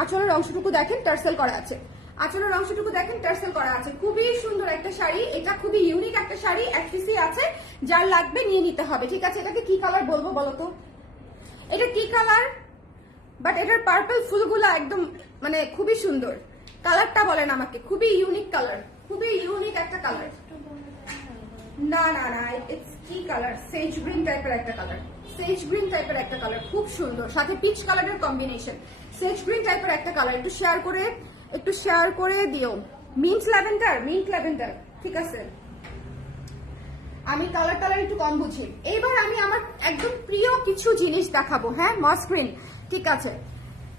আঁচলের অংশটুকু দেখেন টার্সেল করা আছে, আঁচলের অংশটুকু দেখেন টার্সেল করা আছে। খুবই সুন্দর একটা শাড়ি, এটা খুবই ইউনিক একটা শাড়ি। এক পিসি আছে, যার লাগবে নিয়ে নিতে হবে। ঠিক আছে, এটাকে কি কালার বলবো বলো তো? এটা কি কালার? বাট এটার পার্পল ফুলগুলো একদম মানে খুবই সুন্দর। কালারটা বলেন আমাকে, খুবই ইউনিক কালার, খুবই ইউনিক একটা কালার। না না না, ইটস কি কালার? সেজ গ্রিন টাইপের একটা কালার, সেজ গ্রিন টাইপের একটা কালার, খুব সুন্দর, সাথে পিচ কালারের কম্বিনেশন। সেজ গ্রিন টাইপের একটা কালার, একটু শেয়ার করে দিও। Mint lavender, mint lavender. ঠিক আছে, আমি কালার একটু কম বুঝি। এবার আমি আমার একদম প্রিয় কিছু জিনিস দেখাবো। হ্যাঁ, মসক্রিন। ঠিক আছে,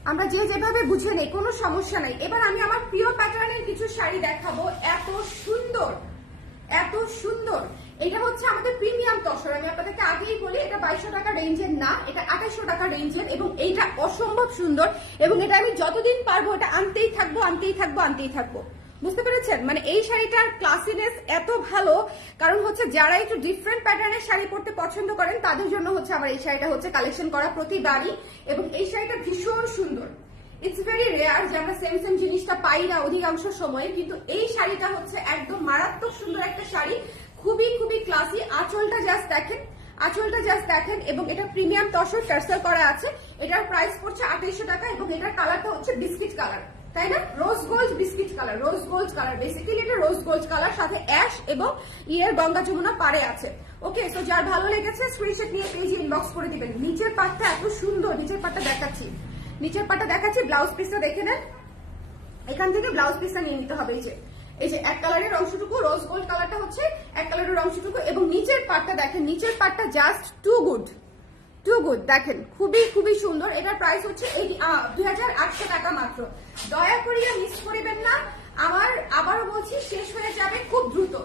আমরা যেভাবে বুঝে নেই, কোনো সমস্যা নাই। এবার আমি আমার প্রিয় প্যাটার্নের কিছু শাড়ি দেখাবো। এত সুন্দর, এত সুন্দর। এটা হচ্ছে আমাদের প্রিমিয়াম তসর। আমি আপনাদেরকে আগেই বলি, এটা 2200 টাকা রেঞ্জের না, এটা 2800 টাকা রেঞ্জের। এবং এইটা অসম্ভব সুন্দর, এবং এটা আমি যতদিন পারবো এটা আনতেই থাকবো। বুঝতে পেরেছেন? মানে এই শাড়িটার ক্লাসিনেস এত ভালো, কারণ হচ্ছে যারা একটু ডিফারেন্ট প্যাটার্নের শাড়ি পরতে পছন্দ করেন তাদের জন্য হচ্ছে আমার এই শাড়িটা হচ্ছে কালেকশন করা প্রতিবারই। এবং এই শাড়িটা ভীষণ সুন্দর। ইটস ভেরি রেয়ার যে আমরা সেম জিনিসটা পাই না অধিকাংশ সময়ে, কিন্তু এই শাড়িটা হচ্ছে একদম মারাত্মক সুন্দর একটা শাড়ি, খুবই খুবই ক্লাসি। আঁচলটা জাস্ট দেখেন, এবং এটা প্রিমিয়াম তসর টার্সেল করা আছে। এটার প্রাইস পড়ছে 2800 টাকা, এবং এটার কালারটা হচ্ছে বিস্কিট কালার, তাই না? Rose gold biscuit colour, rose gold colour, basically এটা রোজ গোল্ড কালার, সাথে অ্যাশ এবং গঙ্গা যমুনা পারে আছে। ওকে, তো যার ভালো লেগেছে স্ক্রিনশট নিয়ে পেজে ইনবক্স করে দিবেন। নিচের পাটটা এত সুন্দর, নিচের পাটটা দেখাচ্ছি, ব্লাউজ পিসটা দেখে নেন। এখান থেকে ব্লাউজ পিসটা নিয়ে নিতে হবে। এই যে এক কালারের অংশটুকু, রোজ গোল্ড কালারটা হচ্ছে এক কালারের অংশটুকু, এবং নিচের পাটটা দেখেন, নিচের পাটটা জাস্ট টু গুড দেখেন, খুবই খুবই সুন্দর। এটার প্রাইস হচ্ছে 2800 টাকা মাত্র। দয়া করিয়া মিস করিবেন না, আমার আবারও বলছি শেষ হয়ে যাবে খুব দ্রুত।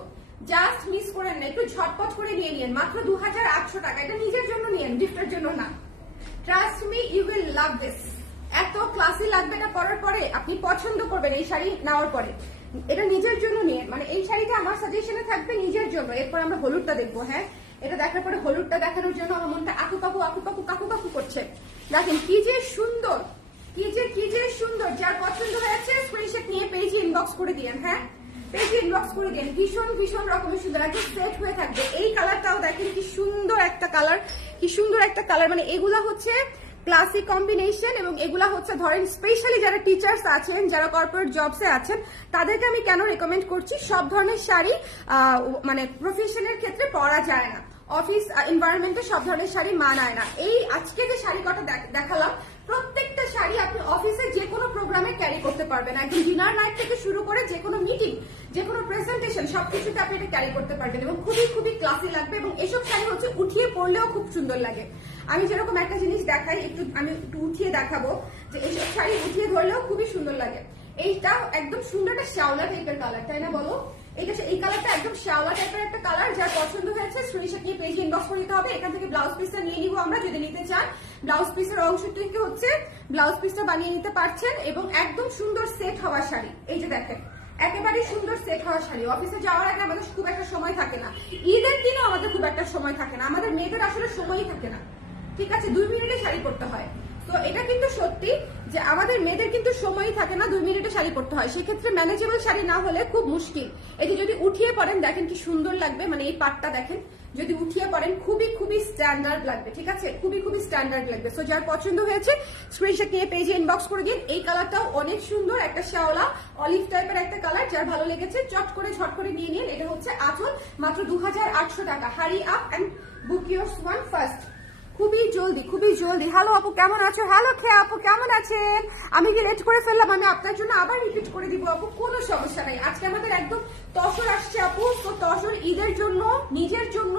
জাস্ট মিস করেন না, একটু ঝটপট করে নিয়ে নিন। মাত্র 2800 টাকা। এটা নিজের জন্য নিন, গিফটের জন্য না। Trust me, you will love this. এত ক্লাসি লাগবে এটা পরার পরে, আপনি পছন্দ করবেন এই শাড়ি নেওয়ার পরে। এটা নিজের জন্য নিয়ে, মানে এই শাড়িটা আমার সাজেশনে থাকবে নিজের জন্য। এরপর আমরা হলুদটা দেখবো। হ্যাঁ, এটা দেখার পরে হলুদটা দেখানোর জন্য আমার মনটা কাকু করছে। দেখেন কি যে সুন্দর, যার পছন্দ হয়েছে স্ক্রিনশট নিয়ে পেজে ইনবক্স করে দিয়েন। হ্যাঁ, পেজে ইনবক্স করে দিন। ভীষণ রকমের সুন্দর, একদম সেট হয়ে থাকবে। এই কালারটাও দেখেন কি সুন্দর একটা কালার, মানে এগুলা হচ্ছে ক্লাসিক কম্বিনেশন, এবং এগুলা হচ্ছে ধরেন স্পেশালি যারা টিচার্স আছেন, যারা কর্পোরেট জবসে আছেন, তাদেরকে আমি কেন রেকমেন্ড করছি, সব ধরনের শাড়ি মানে প্রফেশনের ক্ষেত্রে পরা যায় না, অফিস এনভায়রনমেন্টে সব ধরনের শাড়ি মানায় না। এই আজকে যে শাড়ি কটা দেখালাম, প্রত্যেকটা শাড়ি আপনি অফিসে যে কোনো প্রোগ্রামে ক্যারি করতে পারবেন। একদম ডিনার নাইট থেকে শুরু করে যে কোনো মিটিং, যে কোনো প্রেজেন্টেশন, সবকিছুতে আপনি এটা ক্যারি করতে পারবেন, এবং খুবই খুবই ক্লাসি লাগবে। এবং এসব শাড়ি হচ্ছে উঠিয়ে পরলেও খুব সুন্দর লাগে। আমি যেরকম একটা জিনিস দেখাই, আমি একটু উঠিয়ে দেখাবো যে এইসব শাড়ি উঠিয়ে ধরলেও খুবই সুন্দর লাগে। এইটা একদম সুন্দর একটা শ্যাওলা টাইপের কালার, তাই না বলো? এই কালারটা একদম শ্যাওলা টাইপের একটা কালার। যার পছন্দ হয়েছে স্ক্রিনশট নিয়ে পেজে ইনবক্স করে দিতে হবে। এখান থেকে ব্লাউজ পিসটা নিয়ে নিব আমরা, যদি নিতে চান ব্লাউজ পিসের অংশটিকে হচ্ছে ব্লাউজ পিসটা বানিয়ে নিতে পারছেন। এবং একদম সুন্দর সেট হওয়া শাড়ি, এই যে দেখেন একেবারে সুন্দর সেট হওয়া শাড়ি। অফিসে যাওয়ার আগে আমাদের খুব একটা সময় থাকে না, ঈদের দিনও আমাদের খুব একটা সময় থাকে না, আমাদের মেয়েদের আসলে সময়ই থাকে না, ঠিক আছে? 2 মিনিটে শাড়ি পরতে হয়। তো এটা কিন্তু সত্যি যে আমাদের মেয়েদের কিন্তু সময়ই থাকে না, 2 মিনিটে শাড়ি পরতে হয়। সেক্ষেত্রে ম্যানেজেবল শাড়ি না হলে খুব মুশকিল। এই যে যদি উঠিয়ে পরেন দেখেন কি সুন্দর লাগবে, মানে এই পাটটা দেখেন যদি উঠিয়ে পরেন খুবই খুবই স্ট্যান্ডার্ড লাগবে, ঠিক আছে? খুবই খুবই স্ট্যান্ডার্ড লাগবে। সো যার পছন্দ হয়েছে স্ক্রিনশট নিয়ে পেজে ইনবক্স করে দিন। এই কালারটাও অনেক সুন্দর, একটা শ্যাওলা অলিভ টাইপের একটা কালার। যার ভালো লেগেছে চট করে ঝট করে নিয়ে নিন। এটা হচ্ছে আঁচল, মাত্র 2800 টাকা। Hurry up and book your one first. খুবই জলদি। হ্যালো আপু কেমন আছো? হ্যালো খেয়া আপু কেমন আছেন? আমি কি লেট করে ফেললাম? আমি আপনার জন্য আবার রিপিট করে দিব আপু, কোনো সমস্যা নাই। আজকে আমাদের একদম তসর আসছে আপু। তো তসর ঈদের জন্য, নিজের জন্য,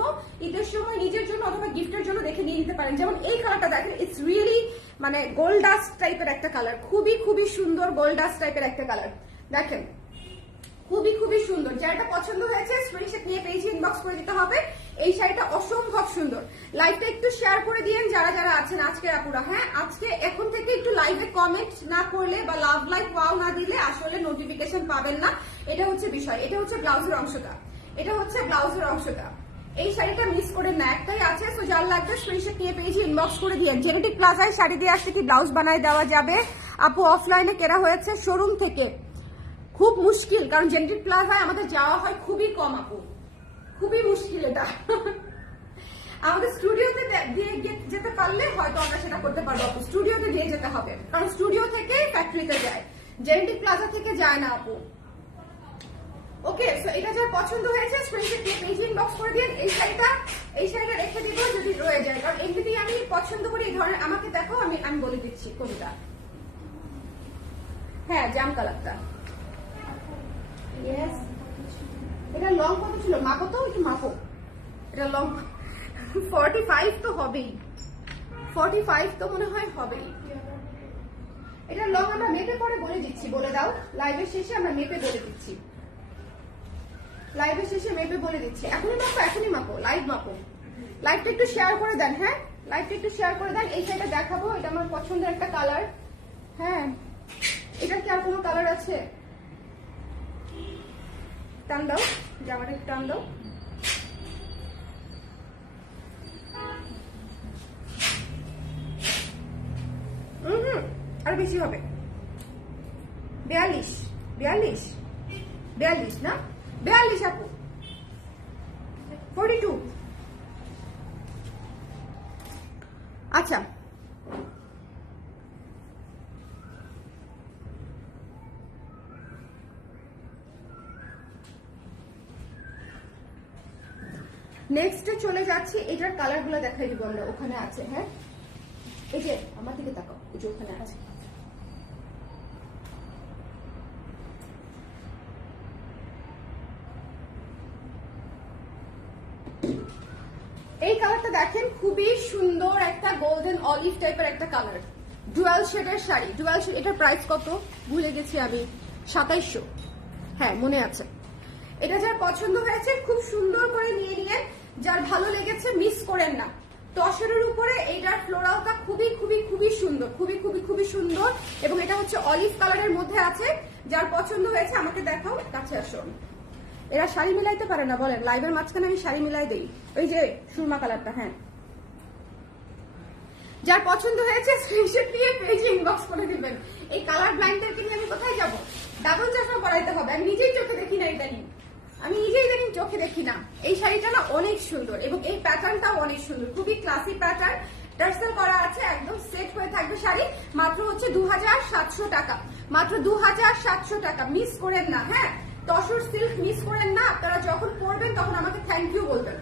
ঈদের সময় নিজের জন্য অথবা গিফটের জন্য দেখে নিয়ে নিতে পারেন। যেমন এই কালারটা দেখেন, ইটস রিয়েলি মানে গোল্ড ডাস্ট টাইপের একটা কালার, খুবই সুন্দর গোল্ড ডাস্ট টাইপের একটা কালার। দেখেন খুবই সুন্দর। যারটা পছন্দ হয়েছে স্ক্রিনশট নিয়ে পেজে ইনবক্স করে দিতে হবে। এই শাড়িটা অসম্ভব সুন্দর। লাইভটা একটু শেয়ার করে দিয়েন যারা যারা আছেন আজকে আপুরা। হ্যাঁ, আজকে এখন থেকে একটু লাইভে কমেন্ট না করলে বা লাভ লাইক ওয়াও না দিলে আসলে নোটিফিকেশন পাবেন না। এটা হচ্ছে বিষয়। এটা হচ্ছে ব্লাউজের অংশটা। এই শাড়িটা মিস করেন না, একটাই আছে। সো যার লাগবে স্ক্রিনশট নিয়ে পেজে ইনবক্স করে দিয়েন। জেনেটিক প্লাজায় শাড়ি দিয়ে আসতে কি ব্লাউজ বানায় দেওয়া যাবে আপু? অফলাইনে কেনা হয়েছে শোরুম থেকে, খুব মুশকিল, কারণ জেনেটিক প্লাজায় আমাদের যাওয়া হয় খুবই কম আপু, খুবই মুশকিল এটা। আমাদের স্টুডিওতে দিয়ে যেতে পারলে হয়তো আমরা সেটা করতে পারবো আপু। স্টুডিওতে দিয়ে যেতে হবে, কারণ স্টুডিও থেকে ফ্যাক্টরিতে যায়, জেনেটিক প্লাজা থেকে যায় না আপু। ওকে, সো এটা যার পছন্দ হয়েছে স্ক্রিনশট নিয়ে পেজে ইনবক্স করে দিন। এই শাড়িটা রেখে দিব যদি রয়ে যায়, কারণ এমনিতেই আমি পছন্দ করি এই ধরনের। আমাকে দেখো, আমি বলে দিচ্ছি কোনটা। হ্যাঁ, জাম কালারটা। ইয়েস, এটা লং কত ছিল? মাপো তো, একটু মাপো। এটা লং 45 তো হবেই, 45 তো মনে হয় হবেই। এটা লং আমরা মেপে পরে বলে দিচ্ছি, বলে দাও। লাইভের শেষে আমরা মেপে বলে দিচ্ছি, এখনই মাপো, লাইভ মাপো। লাইভটা একটু শেয়ার করে দেন। হ্যাঁ, লাইভটা একটু শেয়ার করে দেন। এই শাড়িটা দেখাবো, এটা আমার পছন্দের একটা কালার। হ্যাঁ, এটার কি আর কোনো কালার আছে? টান দাও, জামাটা টান দাও। আর বেশি হবে, 42 না, 42 আপু, 42। আচ্ছা, নেক্সটে চলে যাচ্ছি। এটার কালার গুলো দেখাই দিব আমরা, ওখানে আছে। হ্যাঁ, এই যে আমার দিকে তাকাও, এই যে ওখানে আছে। এই কালারটা দেখেন, খুবই সুন্দর একটা গোল্ডেন অলিভ টাইপের একটা কালার, ডুয়াল শেডের শাড়ি। ডুয়াল শেড, এটার প্রাইস কত ভুলে গেছি আমি, 2700। হ্যাঁ, মনে আছে। এটা যার পছন্দ হয়েছে খুব সুন্দর করে নিয়ে নিয়ে, যার ভালো লেগেছে মিস করেন না। তসরের উপরে এইটার ফ্লোরালটা খুবই সুন্দর, খুবই সুন্দর। এবং এটা হচ্ছে অলিভ কালারের মধ্যে আছে। যার পছন্দ হয়েছে আমাকে দেখাও, কাছে আসো। এরা শাড়ি মিলাইতে পারে না বলেন, লাইভের মাঝখানে আমি শাড়ি মিলাই দেই। ওই যে সুরমা কালারটা। হ্যাঁ, যার পছন্দ হয়েছে স্ক্রিনশট নিয়ে পেজে ইনবক্স করে দিবেন। এই কালার ব্লাইন্ডদেরকে নিয়ে আমি কোথায় যাব? ডাবল চশমা পরাইতে হবে। আমি নিজেই চোখে দেখি না, ইদানিং চোখে দেখি না। এই শাড়িটা না অনেক সুন্দর, এবং এই প্যাটার্নটাও অনেক সুন্দর, খুবই ক্লাসি প্যাটার্ন। টার্সেল করা আছে, একদম সেট হয়ে থাকবে শাড়ি। মাত্র হচ্ছে 2700 টাকা, মাত্র 2700 টাকা। মিস করেন না। হ্যাঁ, তসর সিল্ক মিস করেন না। আপনারা যখন পরবেন তখন আমাকে থ্যাংক ইউ বলবেন।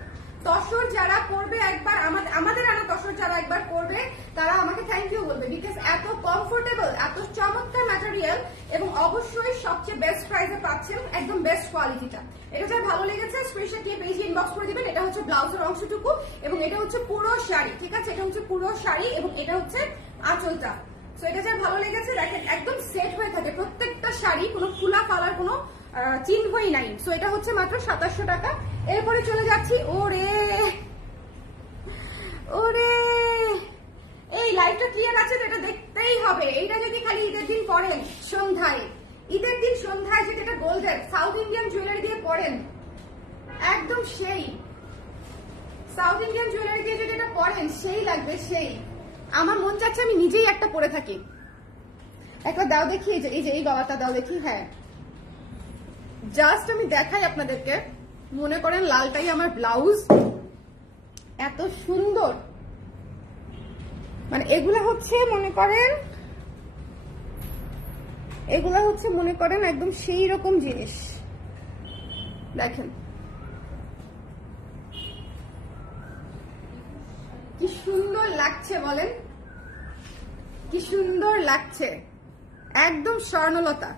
তসর যারা পরবে একবার, আমাদের আনা তসর যারা একবার পরবে তারা আমাকে থ্যাংক ইউ বলবে, বিকজ এত কমফোর্টেবল, এত চমৎকার ম্যাটেরিয়াল, এবং অবশ্যই সবচেয়ে বেস্ট প্রাইসে পাচ্ছেন, একদম বেস্ট কোয়ালিটিটা। এটা যার ভালো লেগেছে স্ক্রিনশট নিয়ে পেজে ইনবক্স করে দিবেন। এটা হচ্ছে ব্লাউজের অংশটুকু এবং এটা হচ্ছে পুরো শাড়ি, ঠিক আছে? এটা হচ্ছে পুরো শাড়ি এবং এটা হচ্ছে আঁচলটা। সো এটা যার ভালো লেগেছে দেখেন একদম সেট হয়ে থাকে প্রত্যেকটা শাড়ি, কোনো ফুলা কালার কোনো চিহ্নই নাই। সো এটা হচ্ছে মাত্র 2700 টাকা। এরপরে চলে যাচ্ছি, ওরে ওরে এই লাইটটা ক্লিয়ার আছে তো, এটা দেখতেই হবে। এইটা যদি খালি ঈদের দিন পরেন সন্ধ্যায়, ঈদের দিন সন্ধ্যায় যদি এটা গোল্ডের সাউথ ইন্ডিয়ান জুয়েলারি দিয়ে পরেন একদম সেই, সাউথ ইন্ডিয়ান জুয়েলারি দিয়ে যদি এটা পরেন সেই লাগবে সেই। আমার মন চাচ্ছে আমি নিজেই একটা পরে থাকি। একবার দাও দেখি, এই যে এই গলাটা দাও দেখি। হ্যাঁ জাস্ট আমি দেখাই আপনাদেরকে, মনে করেন লালটাই আমার ব্লাউজ, এত সুন্দর। মানে এগুলা হচ্ছে মনে করেন একদম সেই রকম জিনিস। দেখেন কি সুন্দর লাগছে, বলেন কি সুন্দর লাগছে, একদম স্বর্ণলতা।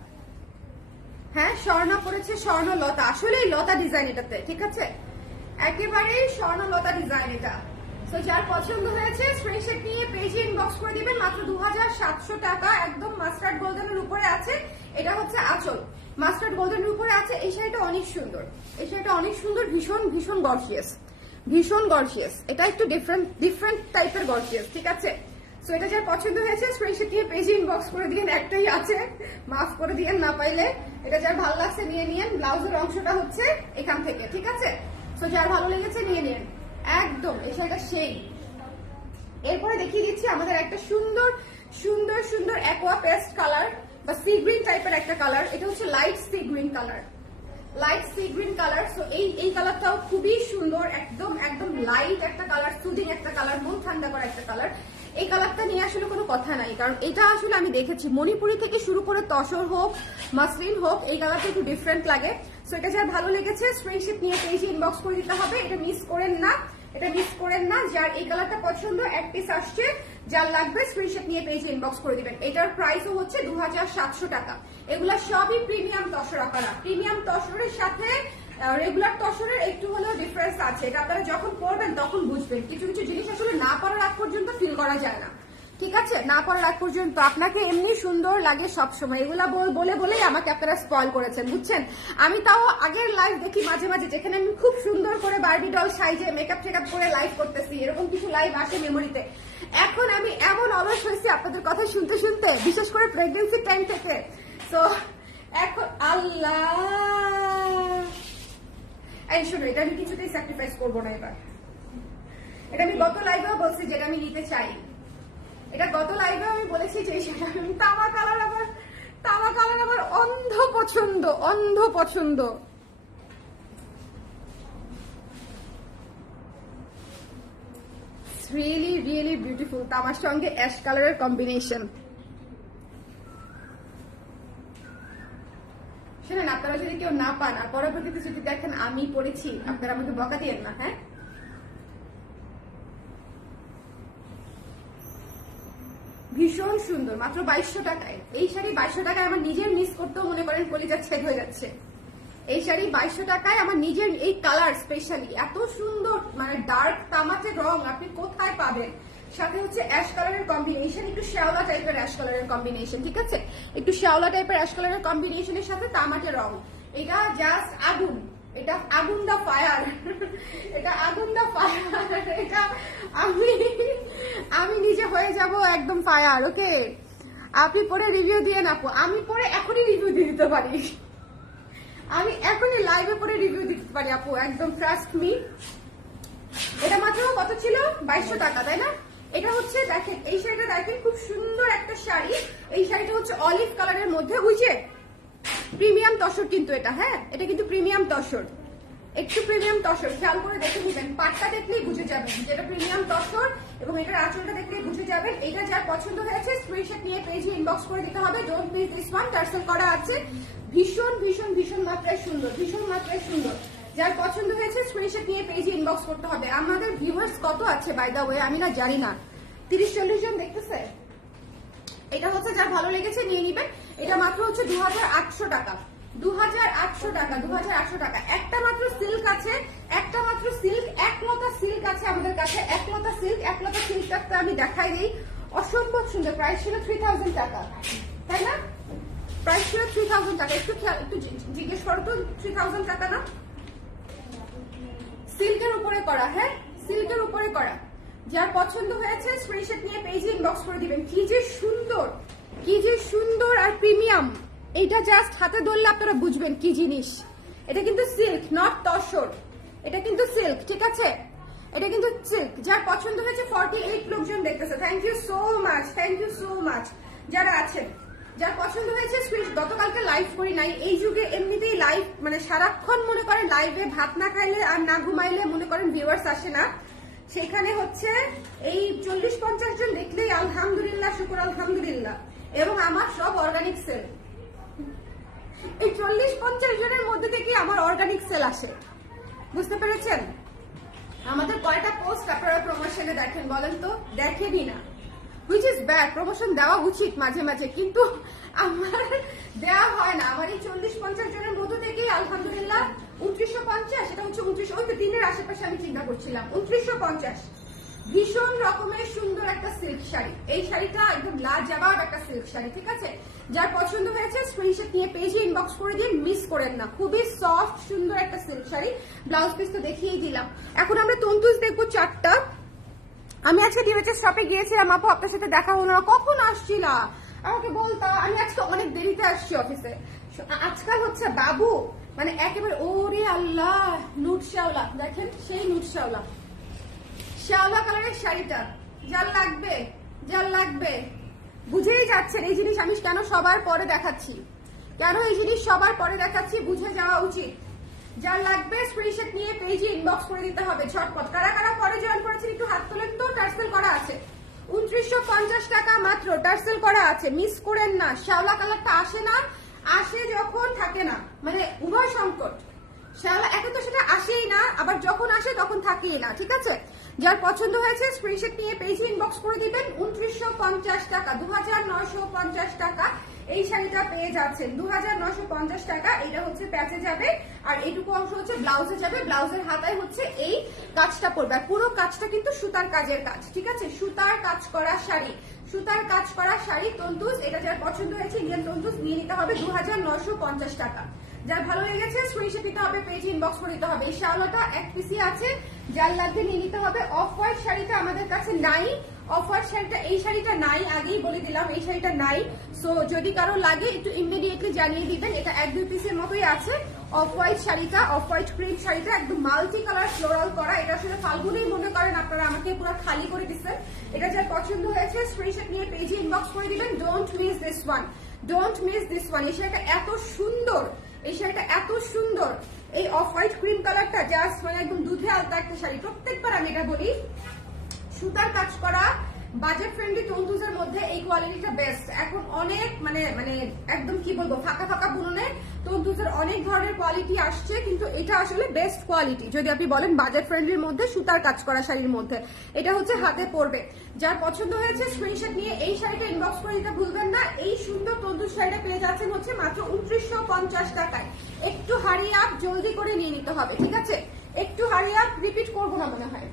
হ্যাঁ স্বর্ণ পড়েছে, স্বর্ণলতা, আসলেই লতা ডিজাইন এটাতে, ঠিক আছে? একেবারেই স্বর্ণলতা ডিজাইন এটা। তো যার পছন্দ হয়েছে স্ক্রিনশট নিয়ে পেজে ইনবক্স করে দিবেন। মাত্র 2700 টাকা, একদম মাস্টার্ড গোল্ডেনের উপরে আছে। এটা হচ্ছে আঁচল, মাস্টার্ড গোল্ডেনের উপরে আছে। এই শাড়িটা অনেক সুন্দর, এই শাড়িটা অনেক সুন্দর, ভীষণ ভীষণ গর্জিয়াস, ভীষণ গর্জিয়াস। এটা একটু ডিফারেন্ট টাইপের গর্জিয়াস, ঠিক আছে? সো এটা যার পছন্দ হয়েছে স্ক্রিনশট নিয়ে পেজে ইনবক্স করে দিন। একটাই আছে, মাফ করে দিয়েন না পাইলে। এটা যার ভালো লাগছে নিয়ে নিয়েন। ব্লাউজের অংশটা হচ্ছে এখান থেকে, ঠিক আছে? সো যার ভালো লেগেছে নিয়ে নিন, একদম এই শাড়িটা সেই। এরপরে দেখিয়ে দিচ্ছি আমাদের একটা সুন্দর সুন্দর সুন্দর অ্যাকোয়া পেস্ট কালার বা সি গ্রিন টাইপের একটা কালার। এটা হচ্ছে light sea green colour, light sea green colour. So এই কালারটাও খুবই সুন্দর, একদম একদম লাইট একটা কালার, সুদিং একটা কালার, মন ঠান্ডা করা একটা কালার। এই কালারটা নিয়ে আসলে কোনো কথা নাই, কারণ এটা আসলে আমি দেখেছি মণিপুরি থেকে শুরু করে তসর হোক মাসলিন হোক, এই কালারটা একটু ডিফারেন্ট লাগে। সো এটা যার ভালো লেগেছে স্ক্রিনশট নিয়ে পেজে ইনবক্স করে দিতে হবে। এটা মিস করেন না, এটা মিস করেন না। যার এই কালারটা পছন্দ এক পিস আসছে, যার লাগবে স্ক্রিনশট নিয়ে পেজে ইনবক্স করে দিবেন। এটার প্রাইসও হচ্ছে 2700 টাকা। এগুলা সবই প্রিমিয়াম তসর আকারা, প্রিমিয়াম তসরের সাথে রেগুলার তসরের একটু হলেও ডিফারেন্স আছে। এটা আপনারা যখন পরবেন তখন বুঝবেন। কিছু কিছু জিনিস আসলে না পরার আগ পর্যন্ত ফিল করা যায় না, ঠিক আছে? না পরার আগ পর্যন্ত আপনাকে এমনি সুন্দর লাগে সবসময়। এগুলা বলেই আমাকে আপনারা স্পয়েল করেছেন, বুঝছেন? আমি তাও আগের লাইভ দেখি মাঝে মাঝে, যেখানে আমি খুব সুন্দর করে বারবি ডল সাইজে মেকআপ টেকআপ করে লাইভ করতেছি, এরকম কিছু লাইভ আসে মেমোরিতে। এখন আমি এমন অলস হয়েছি আপনাদের কথা শুনতে শুনতে, বিশেষ করে প্রেগনেন্সির টাইম থেকে। তো এখন আল্লাহ, এই শোনো, এটা আমি কিছুতেই স্যাক্রিফাইস করবো না এবার। এটা আমি গত লাইভেও বলছি যেটা আমি নিতে চাই। এটা গত লাইভেও আমি বলেছি যে সেটা তামা কালার আবার অন্ধ পছন্দ, অন্ধ পছন্দ। Really really beautiful. তামার সঙ্গে অ্যাশ কালারের কম্বিনেশন। শুনেন, আপনারা যদি কেউ না পান আর পরবর্তীতে যদি দেখেন আমি পড়েছি, আপনারা আমাকে বকা দিয়েন না, হ্যাঁ? ভীষণ সুন্দর, মাত্র 2200 টাকায় এই শাড়ি। 2200 টাকায় আমার নিজের মিস করতেও মনে করেন কলিজা ছেদ হয়ে যাচ্ছে। এই শাড়ি 2200 টাকায় আমার নিজের, এই কালার স্পেশালি এত সুন্দর, মানে ডার্ক তামাটে রং আপনি কোথায় পাবেন? সাথে হচ্ছে অ্যাশ কালারের কম্বিনেশন, একটু শ্যাওলা টাইপের অ্যাশ কালারের কম্বিনেশন, ঠিক আছে? একটু শ্যাওলা টাইপের অ্যাশ কালারের কম্বিনেশনের সাথে তামাটে রং। এটা জাস্ট আগুন, এটা আগুন দা ফায়ার, এটা আগুন দা ফায়ার। এটা আমি নিজে হয়ে যাব একদম ফায়ার। ওকে, আপনি পরে রিভিউ দিয়ে না, আমি পরে এখনই রিভিউ দিয়ে দিতে পারি, আমি এখনই লাইভে পরে রিভিউ দিতে পারি আপু, একদম ট্রাস্ট মি। এটা মাত্র কত ছিল? 2200 টাকা, তাই না? এটা হচ্ছে দেখেন, এই শাড়িটা দেখেন, খুব সুন্দর একটা শাড়ি। এই শাড়িটা হচ্ছে অলিভ কালারের মধ্যে, বুঝছে? প্রিমিয়াম তসর কিন্তু এটা, হ্যাঁ এটা কিন্তু প্রিমিয়াম তসর, একটু প্রিমিয়াম তসর। খেয়াল করে দেখে নিবেন, পাটটা দেখলেই বুঝে যাবেন যেটা প্রিমিয়াম তসর, এবং এটার আঁচলটা দেখলেই বুঝে যাবেন। এটা যার পছন্দ হয়েছে স্ক্রিনশট নিয়ে পেজে ইনবক্স করে দিতে হবে। Don't miss this one, tassel করা আছে। ভীষণ ভীষণ ভীষণ মাত্রায় সুন্দর, ভীষণ মাত্রায় সুন্দর। যার পছন্দ হয়েছে স্ক্রিনশট নিয়ে পেজে ইনবক্স করতে হবে। আমাদের ভিউয়ার্স কত আছে বাই দা ওয়ে, আমি না জানি না, 30-40 জন দেখতেছে। এটা হচ্ছে যার ভালো লেগেছে নিয়ে নিবেন। এটা মাত্র হচ্ছে 2800 টাকা, 2800 টাকা, 2800 টাকা। একটা মাত্র সিল্ক আছে, একটা মাত্র সিল্ক, একলতা সিল্ক আছে আমাদের কাছে, একলতা সিল্ক। একলতা সিল্কটা আমি দেখাই দিই, অসম্ভব সুন্দর। প্রাইস ছিল 3000 টাকা, তাই না? প্রাইস ছিল 3000 টাকা। একটু জিজ্ঞেস করো তো, 3000 টাকা না? সিল্কের উপরে করা, হ্যাঁ সিল্কের উপরে করা। যার পছন্দ হয়েছে স্ক্রিনশট নিয়ে পেজে ইনবক্স করে দিবেন। কি যে সুন্দর, কি যে সুন্দর আর প্রিমিয়াম। এটা জাস্ট হাতে ধরলে আপনারা বুঝবেন কি জিনিস। এটা কিন্তু সিল্ক, নট তসর। এটা কিন্তু সিল্ক, ঠিক আছে? এটা কিন্তু সিল্ক। যার পছন্দ হয়েছে 48 লোকজন দেখতেছে, thank you so much, thank you so much যারা আছেন। যার পছন্দ হয়েছে গতকালকে লাইভ করি নাই, এই যুগে এমনিতেই লাইভ মানে সারাক্ষণ মনে করেন লাইভে ভাত না খাইলে আর না ঘুমাইলে মনে করেন ভিউয়ার্স আসে না। সেখানে হচ্ছে এই 40-50 জন দেখলেই আলহামদুলিল্লাহ, শুকর আলহামদুলিল্লাহ। এবং আমার সব অর্গানিক সেল, এই 40-50 জনের মধ্যে থেকে আমার অর্গানিক সেল আসে, বুঝতে পেরেছেন? আমাদের কয়টা পোস্ট আপনারা প্রমোশনে দেখেন বলেন তো? দেখেনই না, হুইচ ইজ ব্যাড। প্রমোশন দেওয়া উচিত মাঝে মাঝে, কিন্তু আমার দেওয়া হয় না। আমার এই 40-50 জনের মধ্যে থেকেই আলহামদুলিল্লাহ 2950, এটা হচ্ছে 29, ওই তো 3-এর আশেপাশে আমি চিন্তা করছিলাম, 2950। ভীষণ রকমের সুন্দর একটা সিল্ক শাড়ি। এই শাড়িটা একদম লাজবাব একটা সিল্ক শাড়ি, ঠিক আছে? যার পছন্দ হয়েছে স্ক্রিনশট নিয়ে পেজে ইনবক্স করে দিয়ে মিস করেন না। খুবই সফট সুন্দর একটা সিল্ক শাড়ি। ব্লাউজ পিস তো দেখিয়েই দিলাম। এখন আমরা তন্তুজ দেখবো 4টা। আমি আজকে ডিরেক্টর শপে গিয়েছিলাম, আপু আপনার সাথে দেখা হলো না, কখন আসছিলা আমাকে বলতা। আমি আজকে অনেক দেরিতে আসছি অফিসে। আজকাল হচ্ছে বাবু মানে একেবারে, ওরে আল্লাহ, নুট শ্যাওলা দেখেন, সেই নুট শ্যাওলা, শ্যাওলা কালারের শাড়িটা যার লাগবে, যার লাগবে বুঝেই যাচ্ছেন এই জিনিস আমি কেন সবার পরে দেখাচ্ছি, কেন এই জিনিস সবার পরে দেখাচ্ছি, বুঝে যাওয়া উচিত। যার লাগবে স্ক্রিনশট নিয়ে পেজে ইনবক্স করে দিতে হবে ঝটপট। কারা কারা পরে জয়েন করেছেন একটু হাত তোলেন তো। টার্সেল করা আছে 2950 টাকা মাত্র, টার্সেল করা আছে, মিস করেন না। শ্যাওলা কালারটা আসে না, আসে যখন থাকে না, মানে উভয় সংকট। শ্যাওলা একে তো সেটা আসেই না, আবার যখন আসে তখন থাকেই না, ঠিক আছে? যার পছন্দ হয়েছে স্ক্রিনশট নিয়ে পেজে ইনবক্স করে দিবেন। 2950 টাকা, 2950 টাকা এই শাড়িটা পেয়ে যাচ্ছেন। 2950 টাকা। এটা হচ্ছে প্যাচে যাবে, আর এইটুকু অংশ হচ্ছে ব্লাউজে যাবে। ব্লাউজের হাতায় হচ্ছে এই কাজটা পড়বে, আর পুরো কাজটা কিন্তু সুতার কাজের কাজ, ঠিক আছে? সুতার কাজ করা শাড়ি, সুতার কাজ করা শাড়ি তন্তুজ। এটা যার পছন্দ হয়েছে ইন্ডিয়ান তন্তুজ নিয়ে নিতে হবে 2950 টাকা। যার ভালো লেগেছে স্ক্রিনশট দিতে হবে, পেজে ইনবক্স করে দিতে হবে। এই শাওলাটা এক পিসি আছে, যার লাগবে নিয়ে নিতে হবে। অফ হোয়াইট শাড়িটা আমাদের কাছে নাই, অফ হোয়াইট শাড়িটা, এই শাড়িটা নাই, আগেই বলে দিলাম এই শাড়িটা নাই। সো যদি কারো লাগে একটু ইমিডিয়েটলি জানিয়ে দিবেন। এটা 1-2 পিসের মতোই আছে। অফ হোয়াইট শাড়িটা, অফ হোয়াইট ক্রিম শাড়িটা একদম মাল্টি কালার ফ্লোরাল করা। এটা আসলে ফাল্গুনেই মনে করেন আপনারা আমাকে পুরো খালি করে দিচ্ছেন। এটা যার পছন্দ হয়েছে স্ক্রিনশট নিয়ে পেজে ইনবক্স করে দিবেন। Don't miss this one, don't miss this one. এই শাড়িটা এত সুন্দর, এই শাড়িটা এত সুন্দর। এই অফ হোয়াইট ক্রিম কালারটা জাস্ট মানে একদম দুধে আলতা একটা শাড়ি। প্রত্যেকবার আমি এটা বলি, সুতার কাজ করা বাজেট ফ্রেন্ডলি তন্তুজের মধ্যে এই কোয়ালিটিটা বেস্ট। এখন অনেক মানে মানে একদম কি বলবো, ফাঁকা ফাঁকা বুননে তন্তুজের অনেক ধরনের কোয়ালিটি আসছে, কিন্তু এটা আসলে বেস্ট কোয়ালিটি যদি আপনি বলেন বাজেট ফ্রেন্ডলির মধ্যে সুতার কাজ করা শাড়ির মধ্যে। এটা হচ্ছে হাতে পড়বে। যার পছন্দ হয়েছে স্ক্রিনশট নিয়ে এই শাড়িটা ইনবক্স করে দিতে ভুলবেন না। এই সুন্দর তন্তুজ শাড়িটা পেয়ে যাচ্ছেন হচ্ছে মাত্র 2950 টাকায়। একটু হারি আপ, জলদি করে নিয়ে নিতে হবে, ঠিক আছে? একটু হারি আপ, রিপিট করবো না মনে হয়,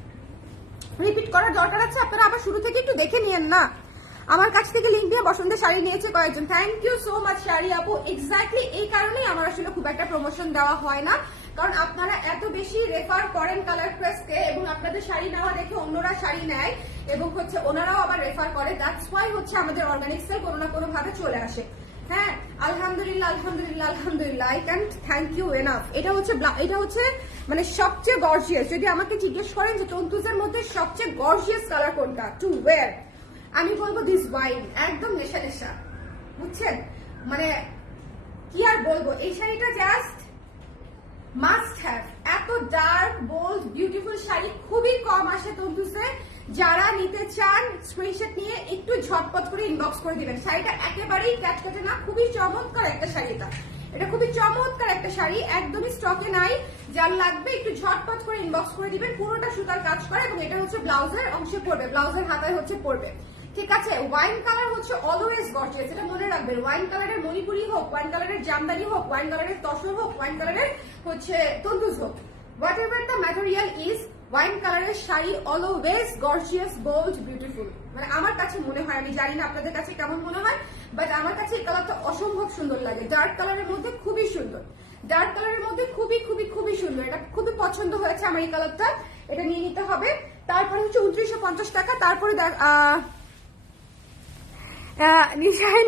রিপিট করার দরকার আছে। আপনারা আবার শুরু থেকে একটু দেখে নিয়েন না। আমার কাছ থেকে লিঙ্ক দিয়ে বসন্তের শাড়ি নিয়েছে কয়েকজন, thank you so much sari আপু। এক্স্যাক্টলি এই কারণেই আমার আসলে খুব একটা প্রমোশন দেওয়া হয় না, কারণ আপনারা এত বেশি রেফার করেন কালার প্রেসকে, এবং আপনাদের শাড়ি নেওয়া দেখে অন্যরা শাড়ি নেয়, এবং হচ্ছে ওনারাও আবার রেফার করে। দ্যাটস ওয়াই হচ্ছে আমাদের অর্গানিক সেল কোনো না কোনো ভাবে চলে আসে। হ্যাঁ আলহামদুলিল্লাহ, আলহামদুলিল্লাহ, আলহামদুলিল্লাহ, I can't thank you enough. এটা হচ্ছে মানে সবচেয়ে গর্জিয়াস। যদি আমাকে জিজ্ঞেস করেন যে তন্তুজের মধ্যে সবচেয়ে গর্জিয়াস কালার কোনটা টু ওয়্যার, আমি বলবো দিস ওয়াইন, একদম নেশা নেশা, বুঝছেন? মানে কি আর বলবো, এই শাড়িটা জাস্ট মাস্ট হ্যাভ। এত ডার্ক বোল্ড বিউটিফুল শাড়ি খুবই কম আসে তন্তুজে। যারা নিতে চান স্ক্রিনশট নিয়ে একটু ঝটপট করে ইনবক্স করে দিবেন। শাড়িটা একেবারেই ক্যাটকেটে না, খুবই চমৎকার একটা শাড়ি। এটা খুবই চমৎকার একটা শাড়ি, একদমই স্টকে নাই। যার লাগবে একটু ঝটপট করে ইনবক্স করে দিবেন। পুরোটা সুতার কাজ করা, এবং এটা হচ্ছে ব্লাউজের অংশে পড়বে, ব্লাউজের হাতায় হচ্ছে পড়বে। ঠিক আছে, ওয়াইন কালার হচ্ছে অলওয়েজ গর্জিয়াস, এটা মনে রাখবেন। ওয়াইন কালারের মণিপুরি হোক, ওয়াইন কালারের জামদানি হোক, ওয়াইন কালারের তসর হোক, ওয়াইন কালারের হচ্ছে তন্দুজ হোক, whatever the material is, wine কালারের sari always gorgeous, bold, beautiful. মানে আমার কাছে মনে হয়, আমি জানি না আপনাদের কাছে কেমন মনে হয়, বাট আমার কাছে এই কালারটা অসম্ভব সুন্দর লাগে। ডার্ক কালারের মধ্যে খুবই সুন্দর, ডার্ক কালারের মধ্যে খুবই খুবই খুবই সুন্দর, এটা খুবই পছন্দ হয়েছে আমার এই কালারটা, এটা নিয়ে নিতে হবে। তারপরে হচ্ছে 2950 টাকা। তারপরে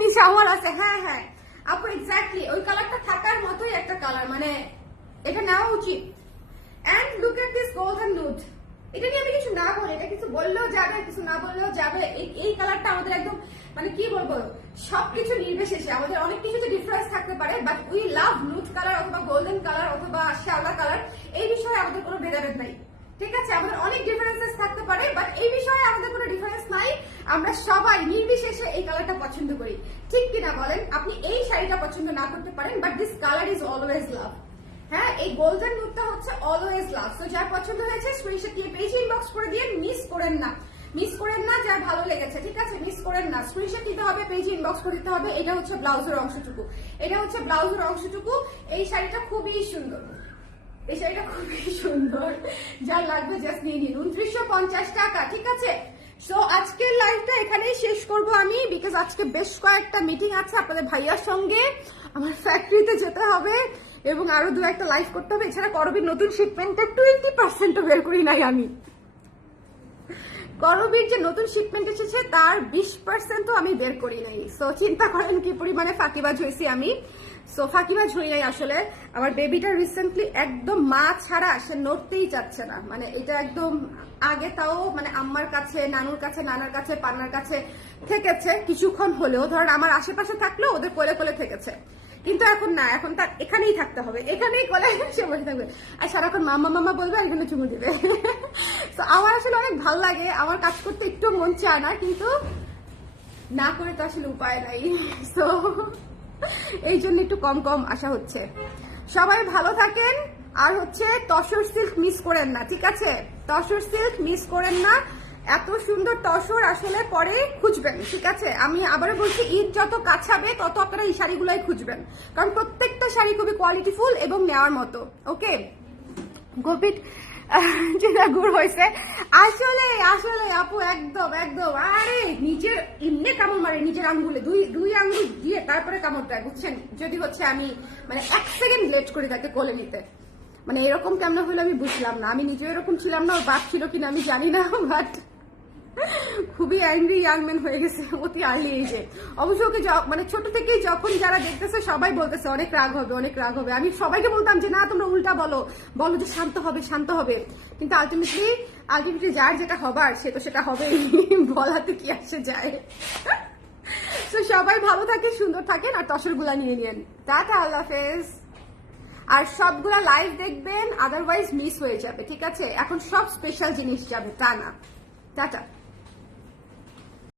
নিশা আমার আছে, হ্যাঁ হ্যাঁ আপু এক্স্যাক্টলি ওই কালারটা থাকার মতোই একটা কালার, মানে এটা নেওয়া উচিত। And look at this golden nude, এটা নিয়ে আমি কিছু না বলি, এটা কিছু বললেও যাবে, কিছু না বললেও যাবে। এই কালারটা আমাদের একদম মানে কি বলবো, সবকিছু নির্বিশেষে আমাদের অনেক কিছুতে ডিফারেন্স থাকতে পারে, but we love nude colour অথবা গোল্ডেন কালার অথবা শ্যাওলা কালার, এই বিষয়ে আমাদের কোনো ভেদাভেদ নাই। ঠিক আছে, আমাদের অনেক ডিফারেন্সেস থাকতে পারে, বাট এই বিষয়ে আমাদের কোনো ডিফারেন্স নাই। আমরা সবাই নির্বিশেষে এই কালারটা পছন্দ করি, ঠিক কিনা বলেন? আপনি এই শাড়িটা পছন্দ না করতে পারেন, but this colour is always লাভ। হ্যাঁ, এই গোল্ডেন নুডটা হচ্ছে অলওয়েজ লাভ। তো যার পছন্দ হয়েছে স্ক্রিনশট দিয়ে পেজে ইনবক্স করে দিয়ে মিস করেন না, মিস করেন না। যার ভালো লেগেছে, ঠিক আছে, মিস করেন না, স্ক্রিনশট দিতে হবে, পেজে ইনবক্স করে দিতে হবে। এটা হচ্ছে ব্লাউজের অংশটুকু, এটা হচ্ছে ব্লাউজের অংশটুকু। এই শাড়িটা খুবই সুন্দর, এই শাড়িটা খুবই সুন্দর, যার লাগবে জাস্ট নিয়ে নিন। 2950 টাকা, ঠিক আছে। সো আজকের লাইভটা এখানেই শেষ করব আমি, বিকজ আজকে বেশ কয়েকটা মিটিং আছে আপনাদের ভাইয়ার সঙ্গে, আমার ফ্যাক্টরিতে যেতে হবে এবং আরো দু একটা লাইভ করতে হবে। এছাড়া করবির নতুন শিপমেন্টের 20% বের করি নাই আমি। করবির যে নতুন শিপমেন্ট এসেছে তার 20% আমি বের করি নাই। সো চিন্তা করেন কি পরিমাণে ফাঁকিবাজ হয়েছি আমি। সো ফাঁকিবাজ হই নাই আসলে। আমার বেবিটা রিসেন্টলি একদম মা ছাড়া সে নড়তেই চাচ্ছে না, মানে এটা একদম আগে তাও মানে আম্মার কাছে, নানুর কাছে, নানার কাছে, পান্নার কাছে থেকেছে কিছুক্ষণ হলেও, ধরেন আমার আশেপাশে থাকলেও ওদের কোলে কোলে থেকেছে, কিন্তু এখন না, এখন তার এখানেই থাকতে হবে, এখানেই কোলে সে বসে থাকবে আর সারাক্ষণ মামা মামা বলবে আর এখানে চুমু দিবে। তো আমার আসলে অনেক ভালো লাগে, আমার কাজ করতে একটু মন চায় না, কিন্তু না করে তো আসলে উপায় নাই। তো এই জন্য একটু কম কম আসা হচ্ছে। সবাই ভালো থাকেন, আর হচ্ছে তসর সিল্ক মিস করেন না, ঠিক আছে, তসর সিল্ক মিস করেন না। এত সুন্দর তসর আসলে পরে খুঁজবেন, ঠিক আছে। আমি আবারও বলছি, ঈদ যত কাছাবে তত আপনারা এই শাড়িগুলোই খুঁজবেন, কারণ প্রত্যেকটা শাড়ি খুবই কোয়ালিটিফুল এবং নেওয়ার মতো। ওকে, গোপিট যেটা গুড় হয়েছে আসলে আসলে আপু একদম একদম। আরে নিজের এমনি কামড় মারে নিজের আঙ্গুলে, দুই আঙ্গুল দিয়ে তারপরে কামড় দেয়, বুঝছেন। যদি হচ্ছে আমি মানে 1 সেকেন্ড লেট করে তাকে কোলে নিতে, মানে এরকম কেমন হলো আমি বুঝলাম না। আমি নিজে এরকম ছিলাম না, ওর বাপ ছিল কিনা আমি জানি না, বাট খুবই অ্যাংরি ইয়াং ম্যান হয়ে গেছে অতি আর্লি এজে। অবশ্য ওকে মানে ছোট থেকেই যখন যারা দেখতেছে সবাই বলতেছে অনেক রাগ হবে, অনেক রাগ হবে। আমি সবাইকে বলতাম যে না তোমরা উল্টা বলো, বলো যে শান্ত হবে, শান্ত হবে, কিন্তু আলটিমেটলি যার যেটা হবার সে তো সেটা হবেই, বলাতে কি আসে যায়। তো সবাই ভালো থাকেন, সুন্দর থাকেন, আর তসরগুলা নিয়ে নিন। টাটা, আল্লাহ হাফেজ। আর সবগুলা লাইভ দেখবেন, আদারওয়াইজ মিস হয়ে যাবে, ঠিক আছে। এখন সব স্পেশাল জিনিস যাবে, তা না। টাটা।